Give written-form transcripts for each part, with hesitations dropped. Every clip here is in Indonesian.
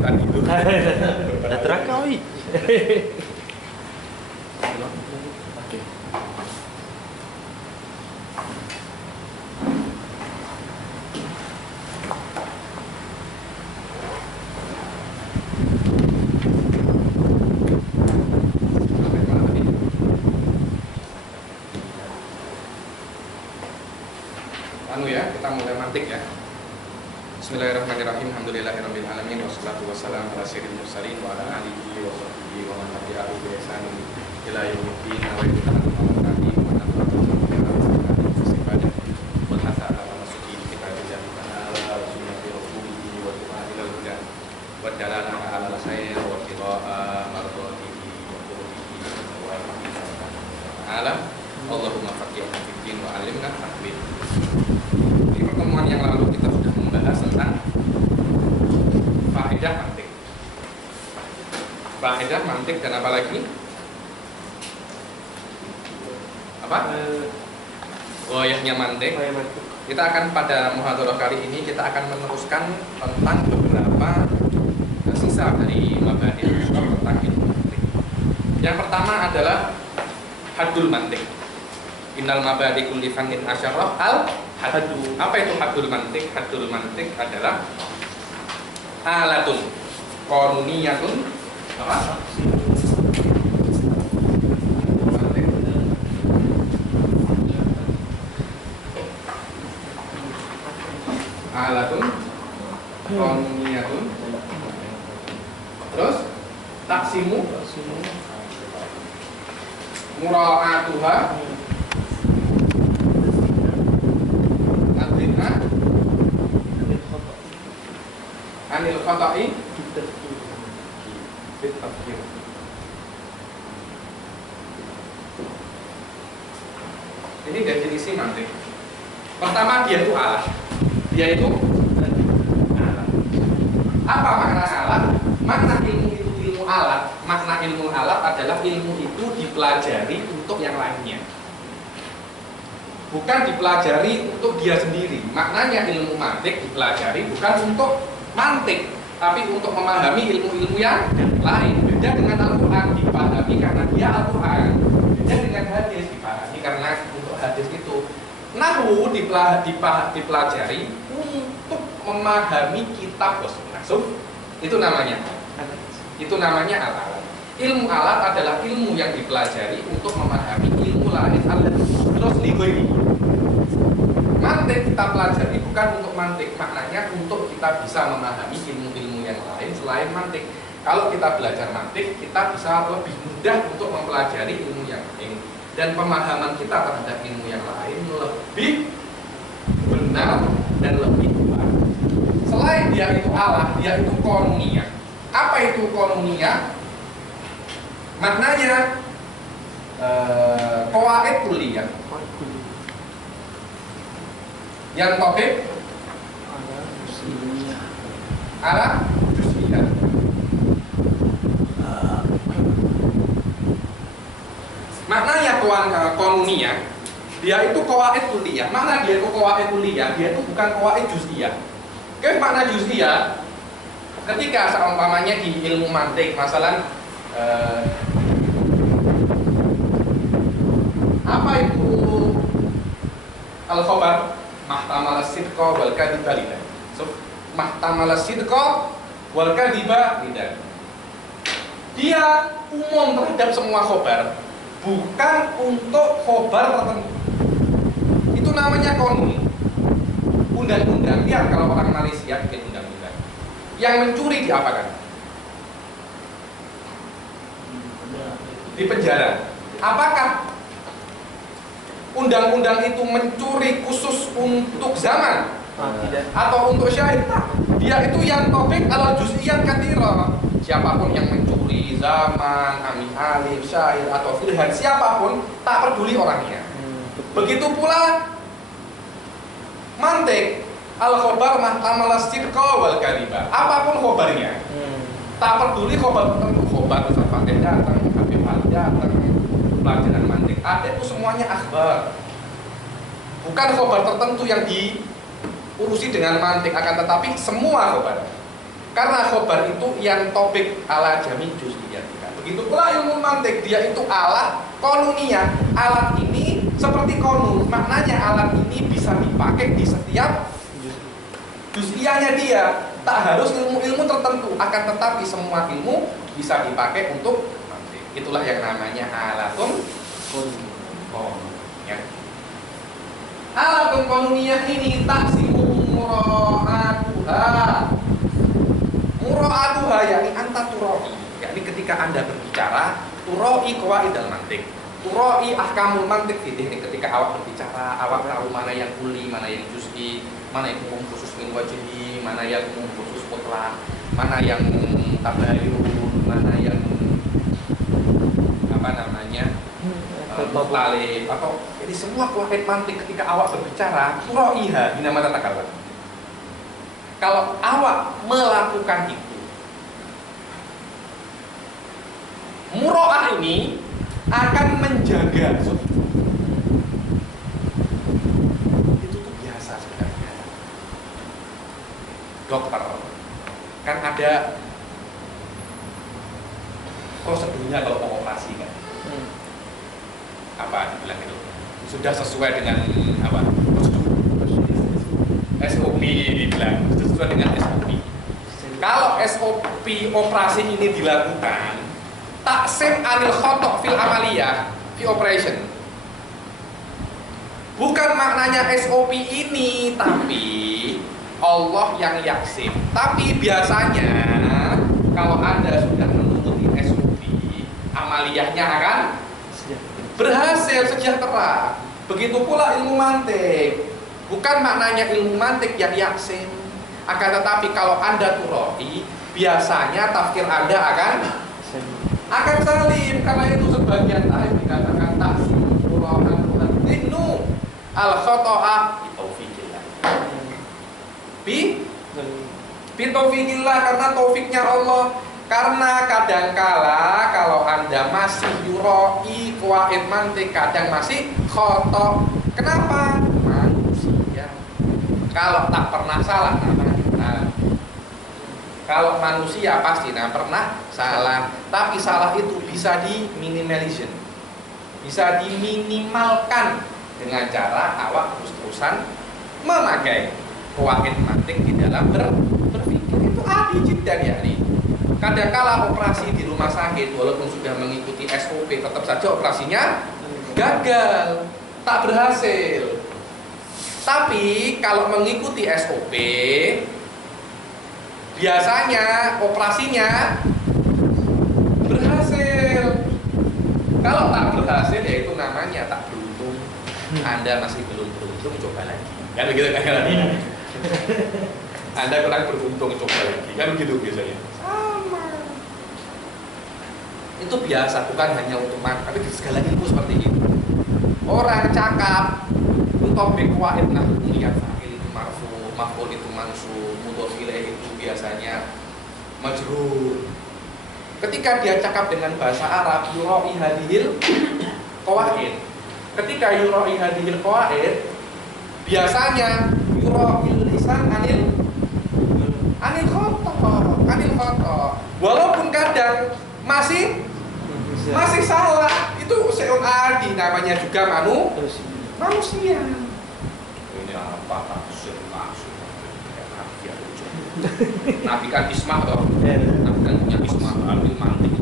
tadi itu. Terakau. Kita mulai mantik ya. Bismillahirrahmanirrahim. Alhamdulillahirabbil alamin wassalatu wassalamu ala sayyidil mursalin wa ala alihi wa sahbihi wa man tabi'ahu bi ihsan ila yaumiddin. Wa billahi wa nafa'ana wal hasana wa masuki kitabillah ta'ala wa sunnati rasulihi wa ta'ala al-huda wa dalana ala sayyi wa qira'a mardatihi wa qurbihi wa ta'ala. Allahumma faqihna fid din wa 'allimna ta'wil. Di pertemuan yang lalu kita sudah membahas tentang faedah mantik. Faedah mantik dan apa lagi? Apa? Goyahnya mantik. Kita akan pada muhadharah kali ini kita akan meneruskan tentang beberapa sisa dari mabadi tentang ilmu mantik. Yang pertama adalah haddul mantik. Innal mabadi kulli fannin asyarah al-haddu. Apa itu haddul mantik? Haddul mantik adalah alatun qanuniyatun apa? Alatun qanuniyatun. Terus taksimu mura'atuha anil khata'i fit tafkir. Ini definisi mantik. Pertama, dia itu alat. Dia itu alat. Apa makna alat? Makna ilmu itu ilmu alat. Makna ilmu alat adalah ilmu itu dipelajari untuk yang lainnya, bukan dipelajari untuk dia sendiri. Maknanya ilmu mantik dipelajari bukan untuk mantik, tapi untuk memahami ilmu-ilmu yang lain. Beda dengan Al-Quran, dipahami karena dia Al-Quran. Beda dengan hadis, dipahami karena untuk hadis itu. Nahwu dipelajari untuk memahami kitab was-sunnah. Itu namanya alat. Ilmu alat adalah ilmu yang dipelajari untuk memahami ilmu lain. Terus ini mantik kita pelajari bukan untuk mantik, maknanya untuk kita bisa memahami ilmu-ilmu yang lain selain mantik. Kalau kita belajar mantik, kita bisa lebih mudah untuk mempelajari ilmu yang lain, dan pemahaman kita terhadap ilmu yang lain lebih benar dan lebih kuat. Selain dia itu alat, dia itu qanuniyah. Apa itu qanuniyah? Maknanya qawaid kulliyah. Yang topik ala juz'iyah. Maknanya qanuniyah, dia itu qawaid kulliyah. Makna dia itu qawaid kulliyah, dia itu bukan qawaid juz'iyah. Oke, makna juz'iyah ketika seumpamanya di ilmu mantik, masalah apa itu al-khabar? Mahtamal sidqa wal kadhiba lidan. Mahtamal sidqa wal kadhiba lidan. Dia umum terhadap semua khobar, bukan untuk khobar tertentu. Itu namanya qanun. Undang-undang. Lihat kalau orang Malaysia bikin undang-undang, yang mencuri diapakan? Di penjara. Apakah undang-undang itu mencuri khusus untuk zaman atau untuk syahid? Dia itu yang topik ala juz'iyat katsira. Siapapun yang mencuri zaman, alim, syahid atau filhan, siapapun, tak peduli orangnya. Begitu pula mantik, al-khobar mahtamal sidqa wal kadhiba. Apapun khobarnya, tak peduli khobar tertentu. Khobar Ustaz Fatih datang, Habib Ali datang, pelajaran mantik ada, itu semuanya akhbar. Bukan khobar tertentu yang diurusi dengan mantik, akan tetapi semua khobar. Karena khobar itu yang topik ala jami juz'iyah. Begitu pula ilmu mantik, dia itu ala konuniyah. Alat ini seperti konun, maknanya alat ini bisa dipakai di setiap juz'iyahnya dia. Tak harus ilmu-ilmu tertentu, akan tetapi semua ilmu bisa dipakai untuk mantik. Itulah yang namanya alatun konuniyah. Alatun konuniyah ini taksimu mura'atuha. Mura'atuha yakni anta turoi, yakni ketika Anda berbicara turoi qawaid al-mantik. Turoi ahkamul mantik ini ketika awak berbicara, awak tahu mana yang kuli, mana yang juz'i, mana yang umum khusus min wajhi, mana yang umum khusus mutlak, mana yang tabayun, mana yang apa namanya? Mutalib atau jadi semua qawaid mantik ketika awak berbicara turoiha bina mata takalam. Kalau awak melakukan itu, muro'ah ini akan menjaga. Itu tuh biasa sebenarnya. Dokter kan ada prosedurnya kalau mau operasi kan. Apa dibilang itu? Sudah sesuai dengan apa? Prosedur. SOP dibilang sesuai dengan SOP. Kalau SOP operasi ini dilakukan, taksim anil khotok fil amaliyah fi operation. Bukan maknanya SOP ini, tapi Allah yang yaksim. Tapi biasanya kalau Anda sudah menuruti SOP, amaliyahnya akan berhasil, sejahtera. Begitu pula ilmu mantik. Bukan maknanya ilmu mantik yang yaksin, akan tetapi kalau Anda turoi, biasanya tafsir Anda akan salim. Karena itu sebagian ayat dikatakan taksim Quran Tuhan al khotoa bitaufikillah. Bitaufikillah karena taufiknya Allah. Karena kadangkala kalau Anda masih yuroi qawaid mantik, kadang masih khoto. Kenapa? Manusia. Kalau tak pernah salah namanya. Kalau manusia pasti pernah salah. Tapi salah itu bisa diminimalisir, bisa diminimalkan dengan cara awak terus-terusan memakai qawaid mantik di dalam berpikir. Itu adi jiddan ya nih. Kadangkala operasi di rumah sakit walaupun sudah mengikuti SOP tetap saja operasinya gagal, tak berhasil. Tapi kalau mengikuti SOP biasanya operasinya berhasil. Kalau tak berhasil ya itu namanya tak beruntung. Anda masih belum beruntung, coba lagi. Kan begitu kan? Anda kurang beruntung, coba lagi. Kan begitu biasanya. Itu biasa, bukan hanya untuk tapi di segala ilmu seperti itu. Orang cakap topik qawaid nahwu yang fa'il itu marfu, maf'ul itu mansub, mudhof ilaih itu biasanya majrur. Ketika dia cakap dengan bahasa Arab, yuroi hadhil qawaid. Ketika yuroi hadhil qawaid, biasanya yuroi lisan anil khata. Walaupun kadang masih salah, itu seon adi namanya juga manusia. Ini apa maksud? Nabi kan ismah toh. Nabi kan punya ismah, ambil mantik.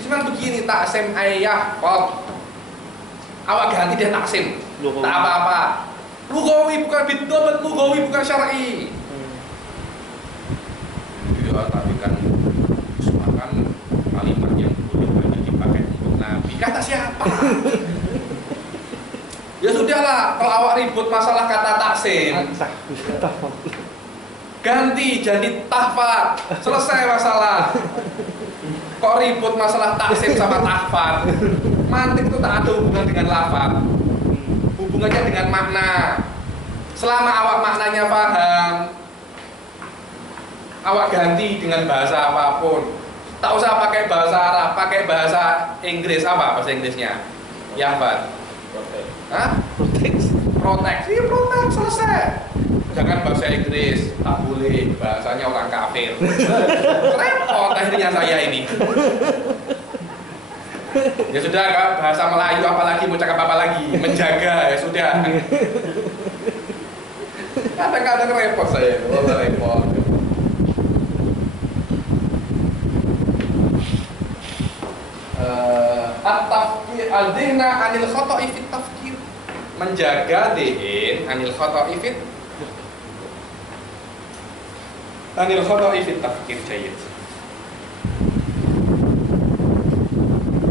Ismah begini taksim ayah kot. Awak ganti dia taksim. Tak apa-apa. Lugawi bukan bid'ah, lugawi bukan syar'i. Ya, tapi kan ismah kan kalimat yang boleh hanya dipakai untuk Nabi. Kata siapa? Ya sudahlah, kalau awak ribut masalah kata taksim, ganti jadi tahfad, selesai masalah. Kok ribut masalah taksim sama tahfad? Mantik itu tak ada hubungan dengan lafaz, hubungannya dengan makna. Selama awak maknanya paham, awak ganti dengan bahasa apapun. Tak usah pakai bahasa Arab, pakai bahasa Inggris. Apa bahasa Inggrisnya? Ya, Pak. Hah? Proteks. Iya, proteks, selesai. Jangan bahasa Inggris, tak boleh, bahasanya orang kafir. Repot akhirnya saya ini. Ya sudah, Kak, bahasa Melayu apalagi, mau cakap apa lagi? Menjaga, ya sudah. Kadang-kadang repot saya, repot. At-tafkir al-dihna anil khoto'i fit tafkir. Menjaga dihin anil khoto'i fit tafkir. Jayid.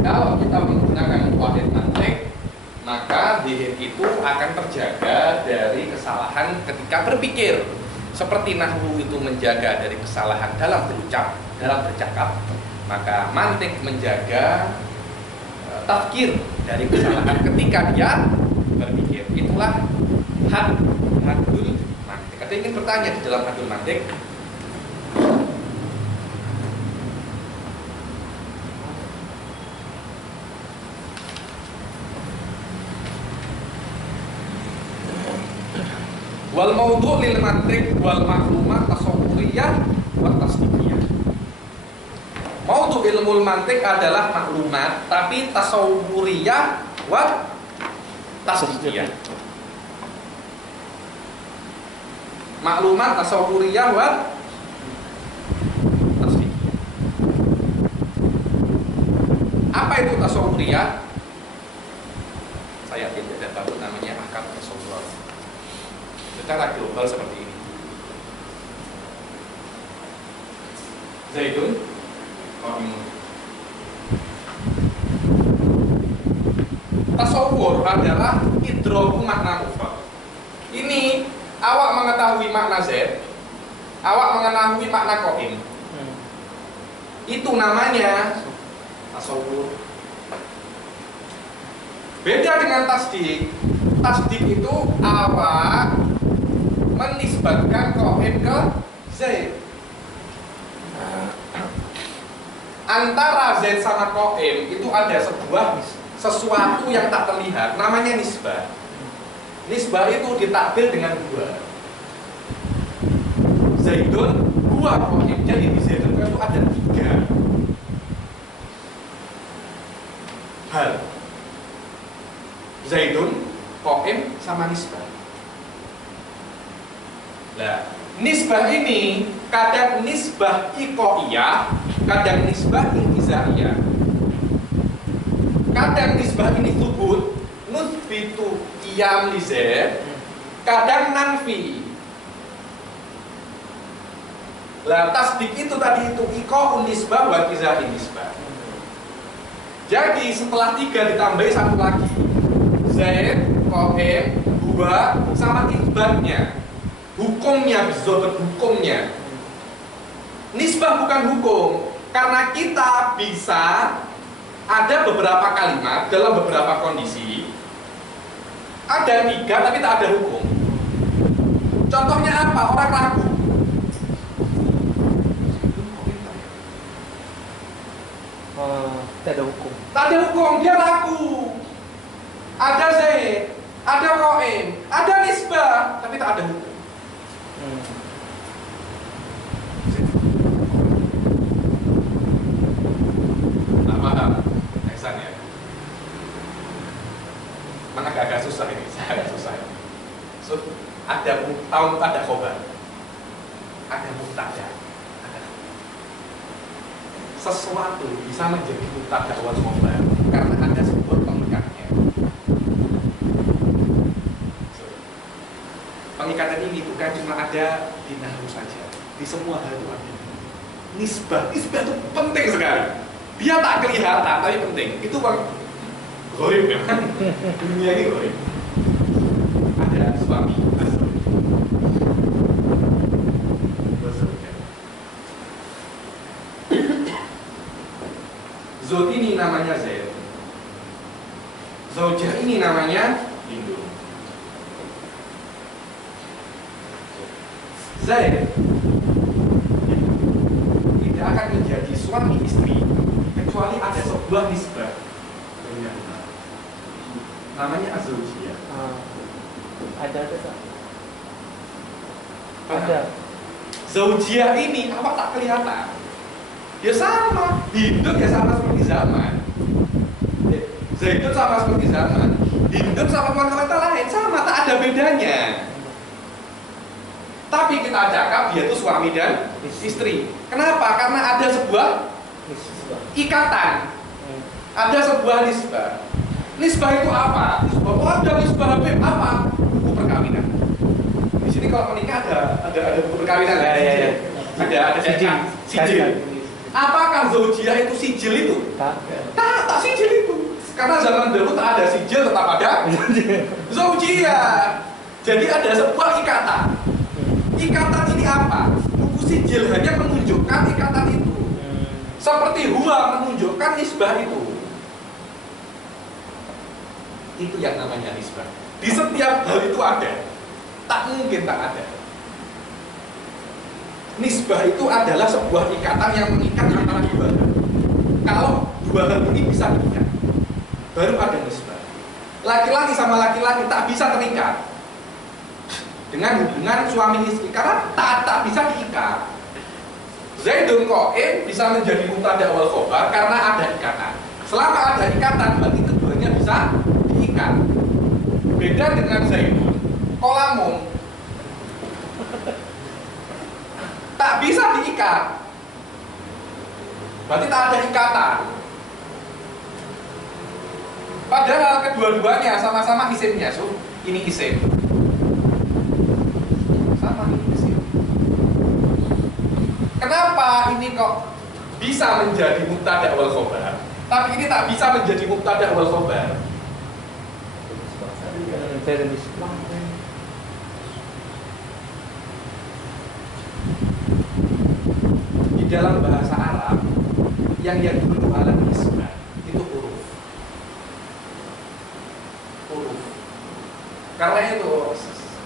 Kalau kita menggunakan wahid mantik, maka dihin itu akan terjaga dari kesalahan ketika berpikir. Seperti nahwu itu menjaga dari kesalahan dalam berucap, dalam bercakap, maka mantik menjaga tafkir dari kesalahan ketika dia berpikir. Itulah hadul mantik. Ada ingin bertanya di dalam hadul mantik? Wal maudhu' lil mantik wal maklumat tasawwuriyah wa tasdiqiyah. Maudhu' ilmul mantik adalah maklumat, tapi tasawwuriyah wa tasdiqiyah. Maklumat tasawwuriyah wa tasdiqiyah. Apa itu tasawwuriyah? Saya tidak ada bab namanya akad tasawwur. Secara global seperti ini. Zaidun qa'imun. Tasawwur adalah idraku makna mufrad. Ini awak mengetahui makna Zaid, awak mengetahui makna qa'im. Itu namanya tasawwur. Beda dengan tasdik. Tasdik itu awak menisbatkan qa'im ke Zaid. Antara Zaid sama qa'im itu ada sesuatu yang tak terlihat, namanya nisbah. Nisbah itu ditakdir dengan dua. Zaidun, dua qa'im. Jadi di Zaidun itu ada tiga hal. Zaidun, qa'im, sama nisbah. Nah, nisbah ini kadang nisbah iqoiyah, kadang nisbah intizaiyah. Kadang nisbah ini thubut, nuthbitu qiyam li Zaid, kadang nanfi. Lah tasdik itu tadi itu iqa'un nisbah wa qiza'in nisbah. Jadi setelah tiga ditambahi satu lagi, Zaid, qa'im, dua sama isbatnya. Hukumnya, bizobet hukumnya. Nisbah bukan hukum, karena kita bisa ada beberapa kalimat dalam beberapa kondisi, ada tiga tapi tak ada hukum. Contohnya apa? Orang ragu. Tak ada hukum. Tak ada hukum, dia ragu. Ada Zaid, ada qa'im, ada nisbah, tapi tak ada hukum. Nah, paham? Ehsan ya? Mana agak susah ini, agak susah. So, ada tahun pada khobar, ada mubtada, ada sesuatu bisa menjadi mubtada wal khobar karena ada sebuah pengikatnya. Pengikatan ini bukan cuma ada di nahwu saja, di semua hal itu ada. Nisbah itu penting sekali. Dia tak kelihatan tapi penting. Itu bang gharib ya. Dunia ini gharib. Ada suami, Zod ini namanya Zaid, Zaujah ini namanya Hindu. Zaid tidak akan menjadi suami istri kecuali ada sebuah nisbah, namanya azawjiyah. Ada tak? Ada. Zaujiyah ini apa tak kelihatan? Ya sama, hidup ya sama seperti zaman. Zaidun sama seperti zaman. Hidup sama wanita lain sama, tak ada bedanya. Tapi kita cakap dia itu suami dan istri. Kenapa? Karena ada sebuah ikatan. Ada sebuah nisbah. Nisbah itu apa? Nisbah, oh ada nisbah Habib apa? Buku perkawinan. Di sini kalau menikah ada buku perkawinan ya. Ada sijil. Apakah zaujiyah itu sijil itu? Tak sijil itu. Karena zaman dulu tak ada sijil, tetap ada zaujiyah. Jadi ada sebuah ikatan. Ikatan ini apa? Buku sijil hanya menunjukkan ikatan itu. Seperti huwa menunjukkan nisbah itu. Itu yang namanya nisbah. Di setiap hal itu ada. Tak mungkin tak ada. Nisbah itu adalah sebuah ikatan yang mengikat antara dua hal. Kalau dua hal ini bisa diikat, baru ada nisbah. Laki-laki sama laki-laki tak bisa terikat dengan hubungan suami istri karena tak bisa diikat. Zaidun Qaim bisa menjadi mubtada wal khobar karena ada ikatan. Selama ada ikatan berarti keduanya bisa diikat. Beda dengan Zaidun Qalamun, tak bisa diikat. Berarti tak ada ikatan. Padahal kedua-duanya sama-sama isimnya, ini isim. Sama ini isim. Kenapa ini kok bisa menjadi mubtada wal khobar, tapi ini tak bisa menjadi mubtada wal khobar? Di dalam bahasa Arab yang dulu ala nisbah itu huruf. Karena itu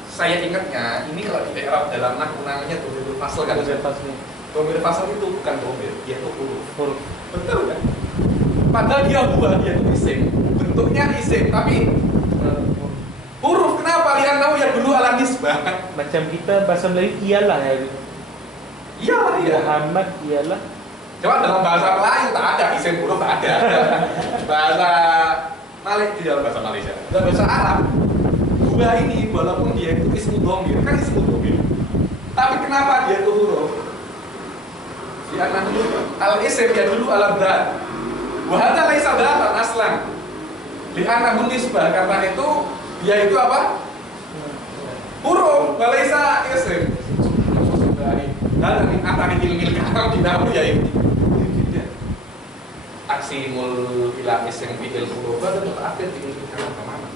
saya ingatnya ini kalau di Arab dalam nahwu namanya dhamir fasl kan. Dhamir fasl itu bukan dhamir, dia itu huruf. Betul kan? Padahal dia itu isim, bentuknya isim tapi huruf. Kenapa? Lihat tahu ya dulu ala nisbah. Macam kita bahasa Melayu iyalah ya. Iyalah ya. Muhammad iyalah. Coba dalam bahasa Melayu tak ada isim huruf, tak ada. Bahasa Malik di dalam bahasa Malaysia. Dalam bahasa Arab dua ini walaupun dia itu ismu dhamir, kan ismu dhamir. Tapi kenapa dia itu huruf? Dia al-isim ya dulu ala dzat. Wa hadza laisa dzatan aslan. Li'annahu nisbah, karena itu dia itu apa? Huruf, laisa isim. Dan antara ilmil kalam di nahwu ya ini. Taksimul ila isim fi'il huruf dan terakhir di ilmil kalam kemana?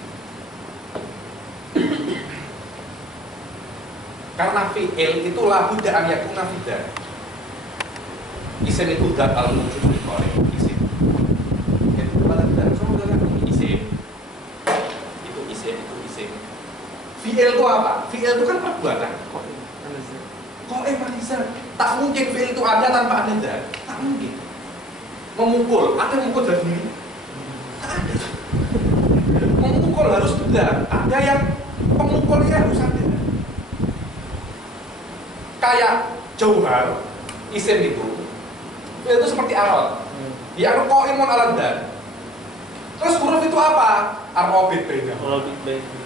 Karena fi'il itu la budda an yakuna fidda. Isim itu dzat al-mujud di qari isim. Itu pada dan semua isim. Itu isim. Fi'il itu apa? Fi'il itu kan perbuatan. Qaim alizat. Tak mungkin fi'il itu ada tanpa ada dzat. Tak mungkin. Memukul, ada memukul dari diri? Tak ada. Memukul harus dzat. Ada yang pemukulnya harus ada. Kayak jauhar, isim itu seperti arol. Dia qaimun ala dzat. Terus huruf itu apa? Ar-rabit baina. Ar-rabit baina.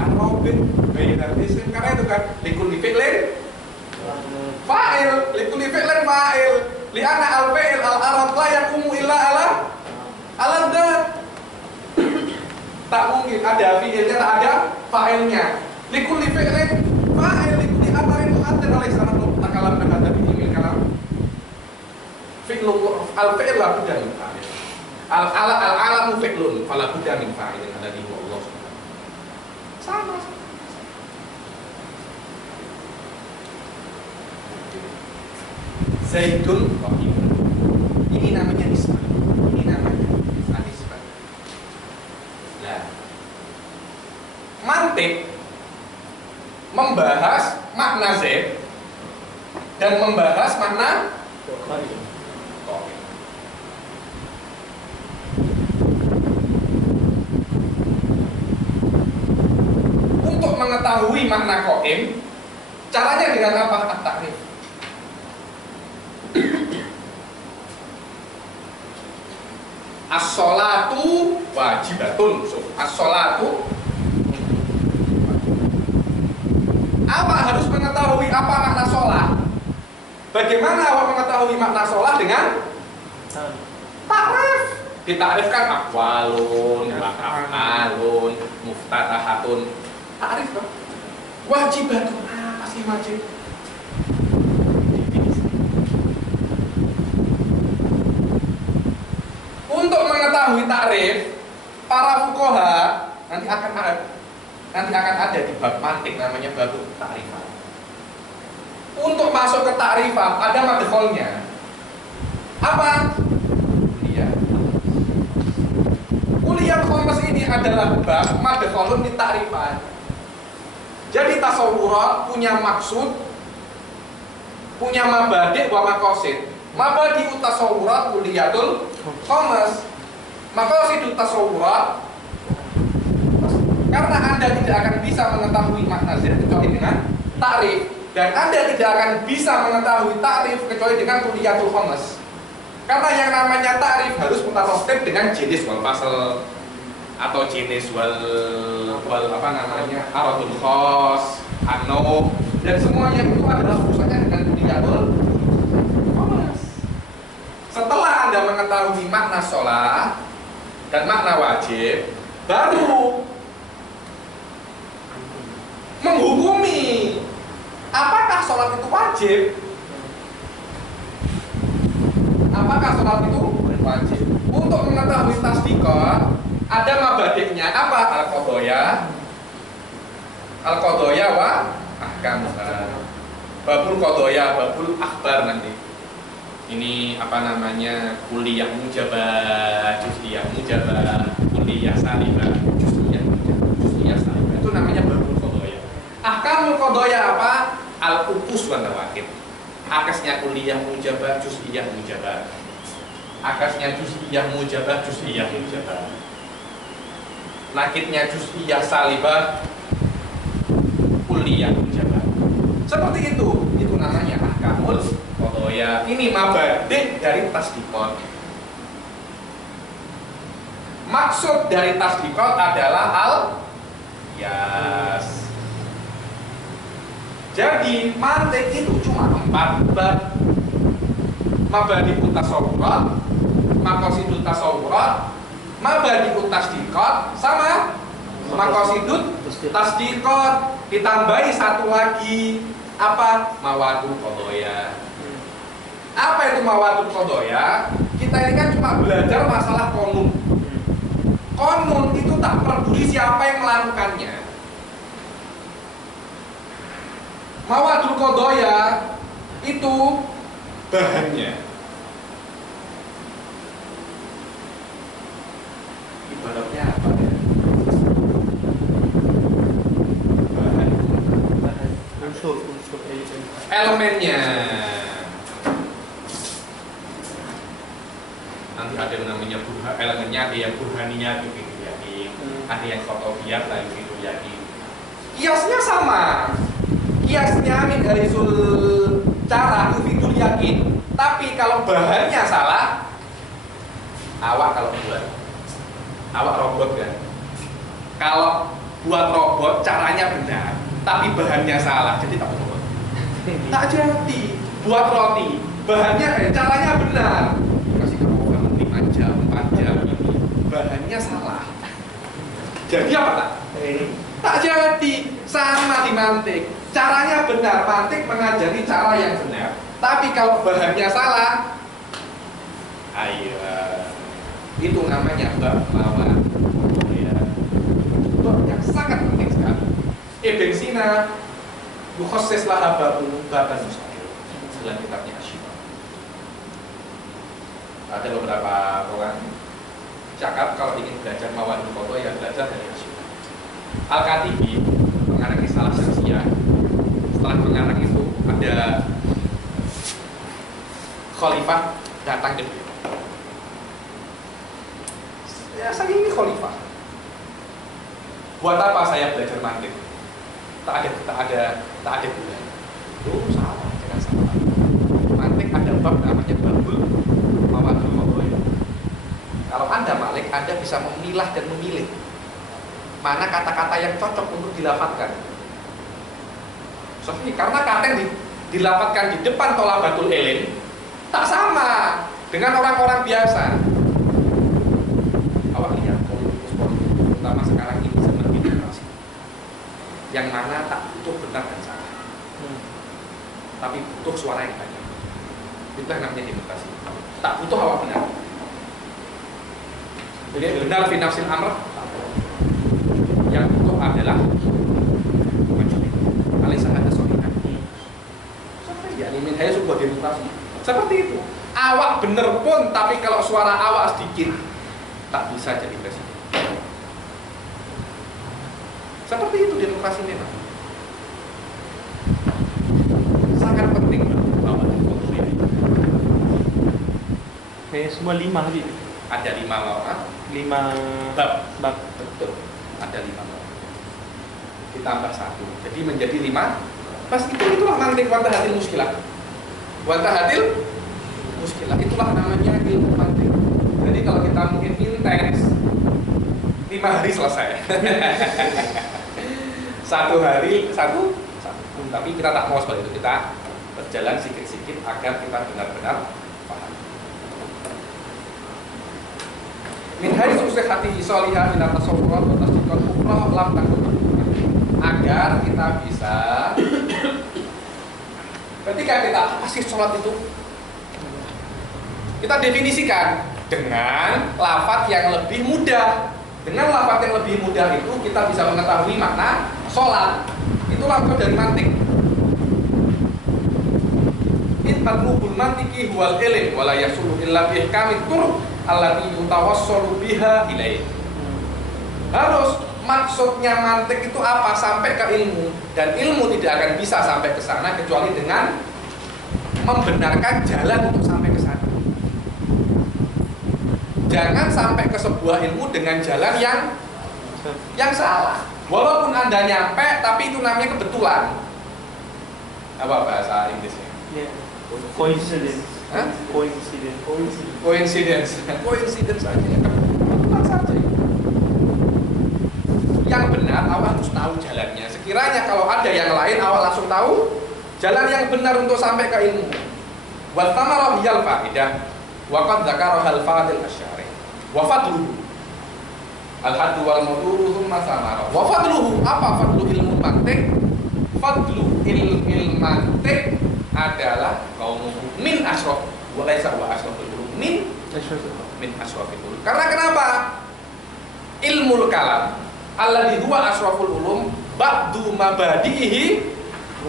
Ar-rabit baina isim, karena itu kan likulli fi'lin fa'il, likulli fi'lin fa'il. Li'anna al-fi'il al-arad la yaqumu illa ala dzat. Tak mungkin ada fi'ilnya, tak ada fa'ilnya. Likulli fi'lin fa'il, likulli amarin mu'addin alaih salam takalam dan kata bi'imil kalam. Fi'lul al-fi'il la budda min fa'il. Al-alamu fi'lun fala budda min fa'ilin alladhi huwa Allah subhanahu. Sama. Zaidun Qa'im. Ini namanya nisbah. Ini namanya nisbah. Nah, mantik membahas makna Zaid dan membahas makna Qa'im. mengetahui makna qaim, caranya dengan apa? At-ta'rif. As-sholatu wajibatun. As-sholatu, apa harus mengetahui apa makna sholat? Bagaimana awak mengetahui makna sholat? Dengan ta'rif. Ditakrifkan aqwalun, wa af'alun, muftatahatun. Ta'rif kan? Wajibatun, apa sih wajib? Untuk mengetahui takrif, para fuqaha nanti akan ada di bab mantik, namanya bab takrifat. Untuk masuk ke takrifat ada madkhalnya. Apa? Kuliah. Kuliah khamis ini adalah bab madkhalun di takrifat. Jadi tasawurat punya maksud, punya mabadi' wa maqasid. Mabadi tasawurat kuliatul khamis, maqasidut tasawurat. Karena Anda tidak akan bisa mengetahui makna zat kecuali dengan takrif, dan Anda tidak akan bisa mengetahui takrif kecuali dengan kuliatul khamis. Karena yang namanya takrif harus mutarotib dengan jenis wal fasl atau jenis wal apa namanya aradul khos, ano, dan semuanya itu adalah urusannya dengan kuliatul khamis. Setelah Anda mengetahui makna sholat dan makna wajib, baru menghukumi apakah sholat itu wajib. Apakah sholat itu wajib? Untuk mengetahui tasdiqah ada mabadiknya apa? Al-qadhoya wa ahkamuha. Babul qadhoya, babul akhbar nanti. Ini apa namanya? Kuliah mujabah, juz'iyah mujabah, kuliah salibah, juz'iyah mujabah, juz'iyah salibah. Itu namanya babul qadhoya. Ahkamul qadhoya apa? Al-uqus wa nawaqid. Akasnya kuliah mujabah, juz'iyah mujabah. Akasnya juz'iyah mujabah, juz'iyah mujabah. Nakitnya juz'iyah salibah, kuliah mujabah. Seperti itu namanya ahkamul qadhoya. Ini mabadi' dari tasdiqat. Maksud dari tasdiqat adalah al-qiyas. Jadi mantik itu cuma 4 bab. Mabadi'ut tasawurat, maqasidut tasawurat, mabadi'ut tasdiqat, sama maqasidut tasdiqat. Ditambahi satu lagi, apa? Mawadul qadhoya. Apa itu mawadul qadhoya? Kita ini kan cuma belajar masalah konun. Konun itu tak peduli siapa yang melakukannya. Mawadul qadhoya itu bahannya. Ibaratnya apa ya? Bahan unsur elemennya. Nanti ada yang namanya elemennya, ada yang burhaninya begitu yakin, ada yang khotobiyat lain begitu yakin. Kiasnya sama. Kiasnya min haisul cara yufidul yakin, tapi kalau bahannya salah, awak kalau awak robot kan. Kalau buat robot caranya benar, tapi bahannya salah, jadi tak robot. Tak jadi. Buat roti, bahannya caranya benar, kasih kamu 5 jam, 4 jam, bahannya salah. Jadi apa tak? Tak jadi. Sama di mantik. Caranya benar, mantik mengajari cara yang benar. Tapi kalau bahannya salah, ayo, itu namanya bab lawan. Ya. Bab yang sangat penting sekali. Ibn Sina yukhassis laha baban mustaqil dalam kitabnya Asy-Syifa. Ada beberapa orang cakap kalau ingin belajar mawadul qadhoya ya belajar dari Asy-Syifa. Al-Katibi mengarang risalah Syaksiyah. Setelah mengarang itu ada khalifah datang ke dia. Ya saya ini khalifah. Buat apa saya belajar mantik? tak ada gunanya. Itu salah, jangan salah. Mantik ada bab namanya babul mawadul mawadul. Kalau Anda malik, Anda bisa memilah dan memilih mana kata-kata yang cocok untuk dilafadzkan. Soalnya karena kata yang dilafadzkan di depan thalabatul ilm tak sama dengan orang-orang biasa. Awak lihat politik, terutama sekarang ini zaman demokrasi, yang mana tak butuh benar dan salah, tapi butuh suara yang banyak. Itu yang namanya demokrasi. Tak butuh awak benar. Jadi benar fi nafsil amr, yang butuh adalah Alisa ada sohihan. Ya, ini saya sebuah demokrasi. Seperti itu. Awak bener pun, tapi kalau suara awak sedikit, tak bisa jadi presiden. Seperti itu demokrasi memang. Sangat penting bahwa semua 5 hari. ada 5 bab. Betul. Ada 5 bab. Ditambah 1. Jadi menjadi 5. Pas itulah mantik wantahatil muskilah. Wantahatil muskilah itulah namanya ilmu mantik. Jadi kalau kita mungkin intens 5 hari selesai. 1 hari satu. Tapi kita tak mau seperti itu. Kita berjalan sedikit-sedikit agar kita benar-benar paham. Min haitsu sihhatihi shalihah min at-tasawwurat wa tasdiqul ukhra lam takun, agar kita bisa ketika kita pasti sholat itu kita definisikan dengan lafaz yang lebih mudah. Dengan lafaz yang lebih mudah itu kita bisa mengetahui makna sholat. Itu lafaz dari mantik. Matlubul mantiki huwal ilm wala yasulu illa bi ihkamit tur allati yutawassalu biha ilaih. Harus maksudnya mantik itu apa? Sampai ke ilmu, dan ilmu tidak akan bisa sampai ke sana kecuali dengan membenarkan jalan untuk sampai ke sana. Jangan sampai ke sebuah ilmu dengan jalan yang salah. Walaupun Anda nyampe, tapi itu namanya kebetulan. Apa bahasa Inggrisnya? Yeah. Coincidence. Hah? Coincidence saja. Kebetulan saja. Yang benar, awal harus tahu jalannya. Sekiranya kalau ada yang lain, awal langsung tahu jalan yang benar untuk sampai ke ilmu. Wa thamarah hiyal fa'idah wa qad dzakara hal fadil asy'ari. Wa fadluhu al-haddu wal mawdu'u thumma thamarah. Wa fadluhu, apa fadlu ilmu mantik? Fadlu ilmu mantik adalah qaumuhu min asyraf wa laisa wa asyraful ulum min asyrafil ulum. Karena kenapa? Ilmul kalam alladhi huwa asyraful ulum ba'du mabadihi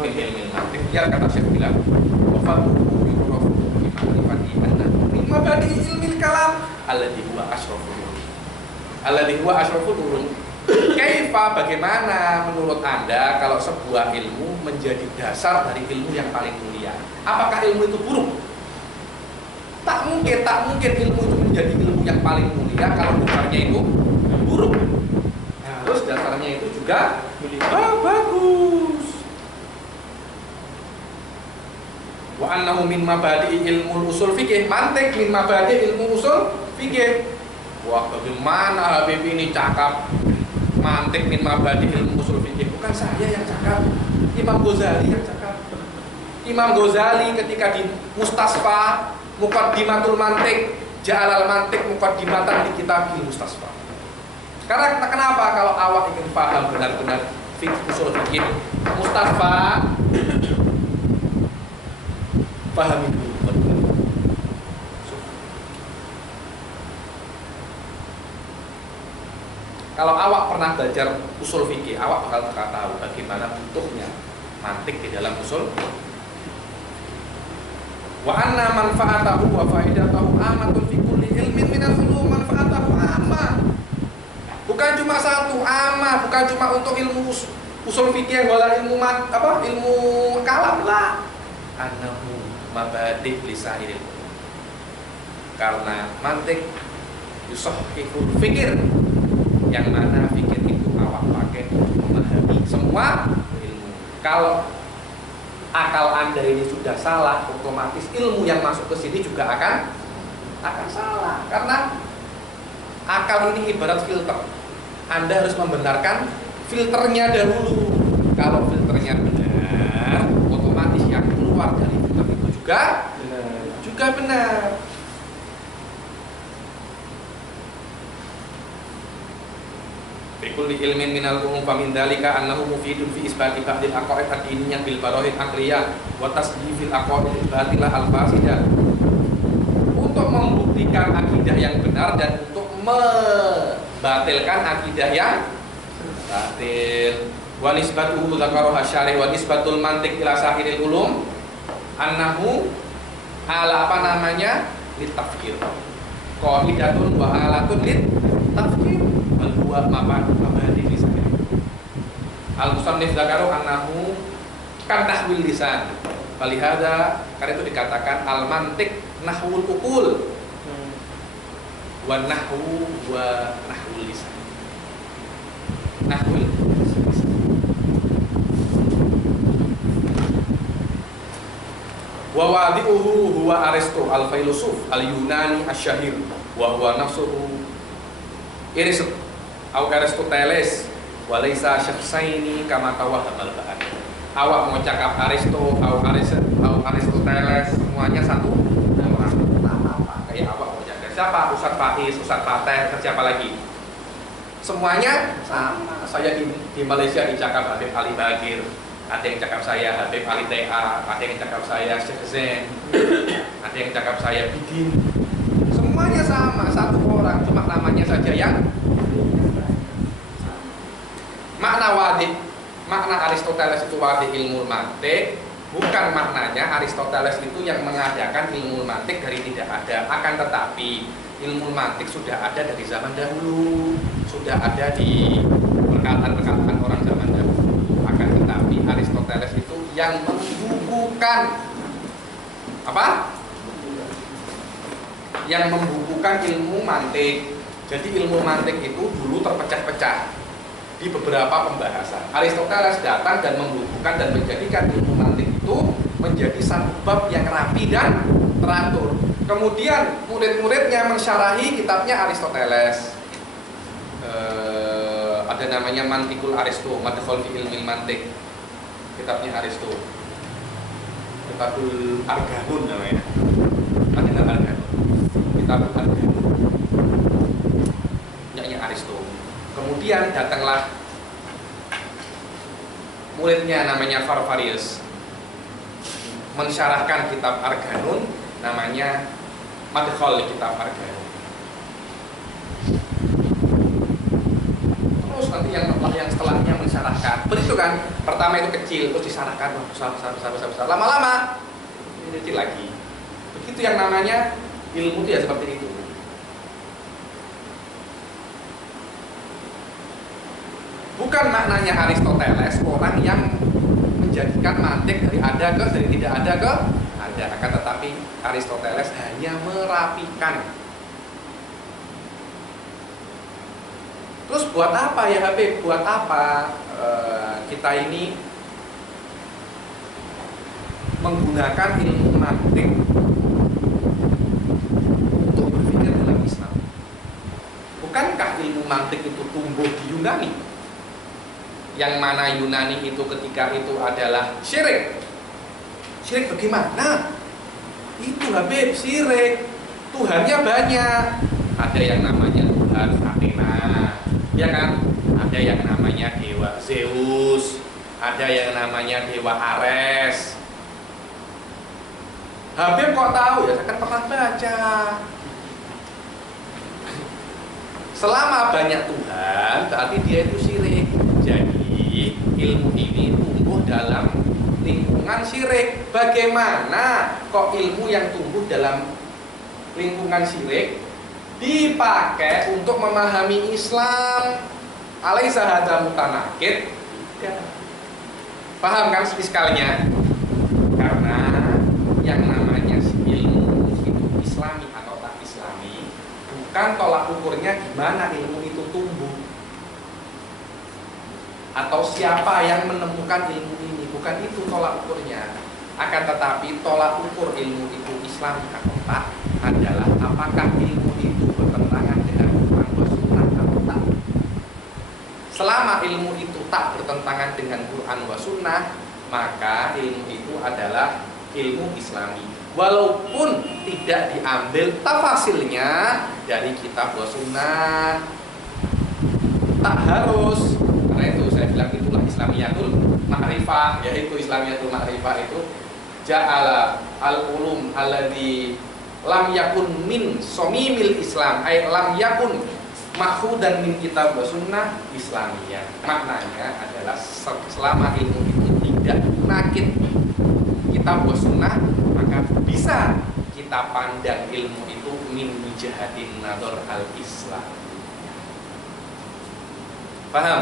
min ilmil mantiq. Ya kata Syekh bilang wa fadluhu yu'rafu bi ma'rifati anna min mabadihi ilmil kalam alladhi huwa asyraful ulum. Alladhi huwa asyraful ulum. Kaifa, bagaimana menurut Anda kalau sebuah ilmu menjadi dasar dari ilmu yang paling mulia? Apakah ilmu itu buruk? Tak mungkin ilmu itu menjadi ilmu yang paling mulia kalau dasarnya itu buruk. Harus dasarnya itu juga bagus. Wa annahu min mabadi ilmu usul fikih, mantik min mabadi ilmu usul fikih. Wah, bagaimana Habib ini cakap mantik min mabadi ilmu usul fikih? Bukan saya yang cakap, Imam Ghazali yang cakap. Imam Ghazali ketika di Mustasfa Muqaddimatul Mantik, Ja'alal Mantik Muqaddimatan di Kitabil Mustasfa. Karena kenapa kalau awak ingin paham benar-benar usul fikih Mustasfa, pahami dulu. Kalau awak pernah belajar usul fikih, awak bakal tahu bagaimana butuhnya mantik di dalam usul. Wa anna manfaatahu wa faidatahu amatun fi kulli ilmin minal ulum. Manfaatahu amma. Bukan cuma satu, amma, bukan cuma untuk ilmu usul fikih wala ilmu ilmu kalam lah. Annahu mabadi' lisairil. Karena mantik yusahhihul fikir, yang mana fikir itu awak pakai untuk memahami semua ilmu. Kalau akal Anda ini sudah salah, otomatis ilmu yang masuk ke sini juga akan salah. Karena akal ini ibarat filter. Anda harus membenarkan filternya dahulu. Kalau filternya benar, otomatis yang keluar dari filter itu juga benar. Bikulli ilmin minal umum famin dalika annahu mufidun fi isbati ba'dil aqaid ad-diniyah bil barahin aqliyah wa tasdifil aqaid al-batilah al-fasidah. Untuk membuktikan akidah yang benar dan untuk membatilkan akidah yang batil. Wa nisbatuhu dzakaraha syarih wa nisbatul mantiq ila sahiril ulum annahu ala apa namanya? Litafkir. Qaidatun wa alatun litafkir. Al-huwa mabadi lisan. Al-musannif dzakaru annahu kan nahwil lisan. Balihada karena itu dikatakan al-mantiq nahwul uqul. Wa nahwu wa nahwul lisan. Nahwul lisan. Wa wadi'uhu huwa Aristo al-filosof al-Yunani asy-syahir wa huwa nafsuhu Aristoteles walaysa syakhsaini kama tawahhamal ba'an. Awak mau cakap Aristo atau Aristoteles semuanya satu orang. Apa kayak awak mau cakap siapa? Ustaz Faiz, Ustaz Fateh, siapa lagi? Semuanya sama. Saya di Malaysia dicakap Habib Ali Bagir, ada yang cakap saya Habib Ali TA, ada yang cakap saya Syekh Zain, ada yang cakap saya Bidin. Semuanya sama, satu orang, cuma namanya saja yang makna Aristoteles itu wadi ilmu mantik, bukan maknanya Aristoteles itu yang mengadakan ilmu mantik dari tidak ada. Akan tetapi ilmu mantik sudah ada dari zaman dahulu, sudah ada di perkataan-perkataan orang zaman dahulu. Akan tetapi Aristoteles itu yang membukukan apa? Yang membukukan ilmu mantik. Jadi ilmu mantik itu dulu terpecah-pecah di beberapa pembahasan. Aristoteles datang dan membukukan dan menjadikan ilmu mantik itu menjadi satu bab yang rapi dan teratur. Kemudian murid-muridnya mensyarahi kitabnya Aristoteles. Ada namanya Mantikul Aristo, Madkhul fi Ilmil Mantik. Kitabnya Aristo. Kitabul Arganun namanya. Kitabul Arganun. Kitabul Arganun. Punyanya Aristo. Kemudian datanglah muridnya namanya Farfarius mensyarahkan kitab Arganun, namanya Madkhul kitab Arganun. Terus nanti yang setelahnya mensyarahkan. Begitu kan? Pertama itu kecil, terus disyarahkan besar. Lama-lama ini kecil lagi. Begitu yang namanya ilmu itu ya seperti itu. Bukan maknanya Aristoteles orang yang menjadikan mantik dari ada ke dari tidak ada ke ada. Akan tetapi Aristoteles hanya merapikan. Terus buat apa ya Habib? Buat apa kita ini menggunakan ilmu mantik untuk berpikir dalam Islam? Bukankah ilmu mantik itu tumbuh di Yunani? Yang mana Yunani itu ketika itu adalah syirik. Syirik bagaimana? Itu Habib, syirik. Tuhannya banyak. Ada yang namanya Tuhan Athena, ya kan? Ada yang namanya Dewa Zeus, ada yang namanya Dewa Ares. Habib kok tahu ya? Saya kan pernah baca. Selama banyak Tuhan, berarti dia itu syirik. Jadi ilmu ini tumbuh dalam lingkungan syirik. Bagaimana kok ilmu yang tumbuh dalam lingkungan syirik dipakai untuk memahami Islam? Alaisa hadza mutanaqid? Paham kan iskalnya? Karena yang namanya ilmu itu Islami atau tak Islami, bukan tolak ukurnya gimana ilmu itu tumbuh atau siapa yang menemukan ilmu ini, bukan itu tolak ukurnya. Akan tetapi tolak ukur ilmu itu Islami atau tak adalah apakah ilmu itu bertentangan dengan Quran wa Sunnah atau tak. Selama ilmu itu tak bertentangan dengan Quran wa Sunnah, maka ilmu itu adalah ilmu Islami. Walaupun tidak diambil tafasilnya dari kitab wa Sunnah, tak harus. Karena itu saya bilang itulah Islamiyatul Ma'rifah, yaitu Islamiyatul Ma'rifah itu ja'ala al-ulum alladhi lam yakun min somimil Islam, ay lam yakun mahfudan min kitab wa sunnah Islamiyah. Maknanya adalah selama ilmu itu tidak nakit kitab wa sunnah, maka bisa kita pandang ilmu itu min wijahatin nador al-Islam. Paham?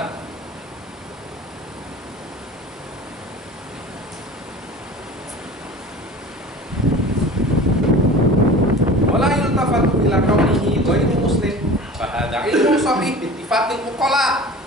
Wala yultafatu ila kaunihi ghairu muslim fa hadza ilmu sahih bittifaqil uqala.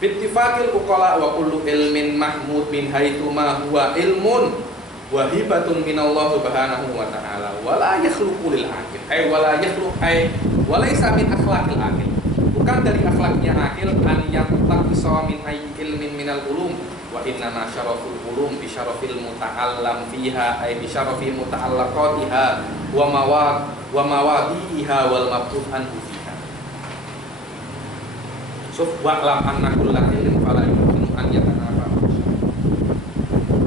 Bittifaqil uqala wa kullu ilmin mahmud min haitsu ma huwa ilmun wa hibatun minallah subhanahu wa ta'ala wala yakhluqu lil aqil ay wala yakhluq ay walaysa min akhlaqil aqil. Bukan dari akhlaknya akil an yantaqisa min ayyi ilmin minal ulum wa inna ma syaraful ulum bi syarafil muta'allam fiha ay bi syarafi muta'allaqatiha wa mawadi'iha wal mab'ud anhu fiha. Wa'lam anna kulla ilmin fala yumkinu an yatanafa.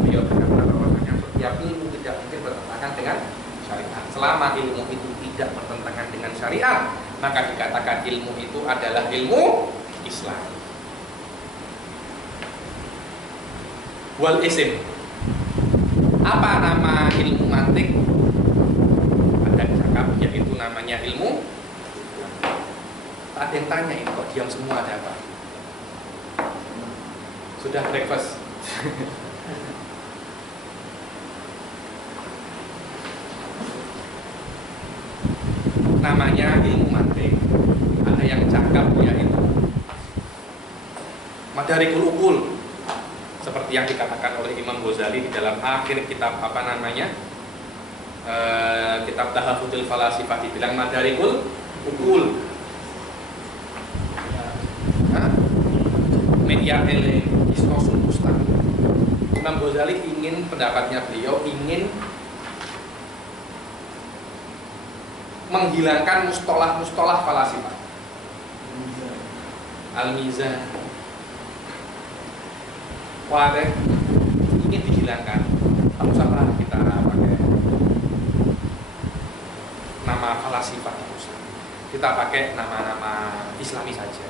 Beliau berkata bahwasanya setiap ilmu tidak mungkin bertentangan dengan syariat. Selama ilmu itu tidak bertentangan dengan syariat, maka dikatakan ilmu itu adalah ilmu Islam. Wal isim. Apa nama ilmu mantik? Ada yang cakap yaitu namanya ilmu. Tak ada yang tanya ini kok diam semua, ada apa? Sudah breakfast. Namanya ilmu mantik. Ada yang cakap yaitu Madarikul Uqul, seperti yang dikatakan oleh Imam Ghazali di dalam akhir kitab kitab Tahaffudzul Falasifah, dibilang Madarikul Uqul. Media ele iskosul mustaq. Imam Ghazali ingin, pendapatnya beliau ingin menghilangkan mustolah-mustolah falasifah. Al-Mizan, wadah ingin dihilangkan. Tak usahlah kita pakai nama falasifah, tak usah. Kita pakai nama-nama Islami saja.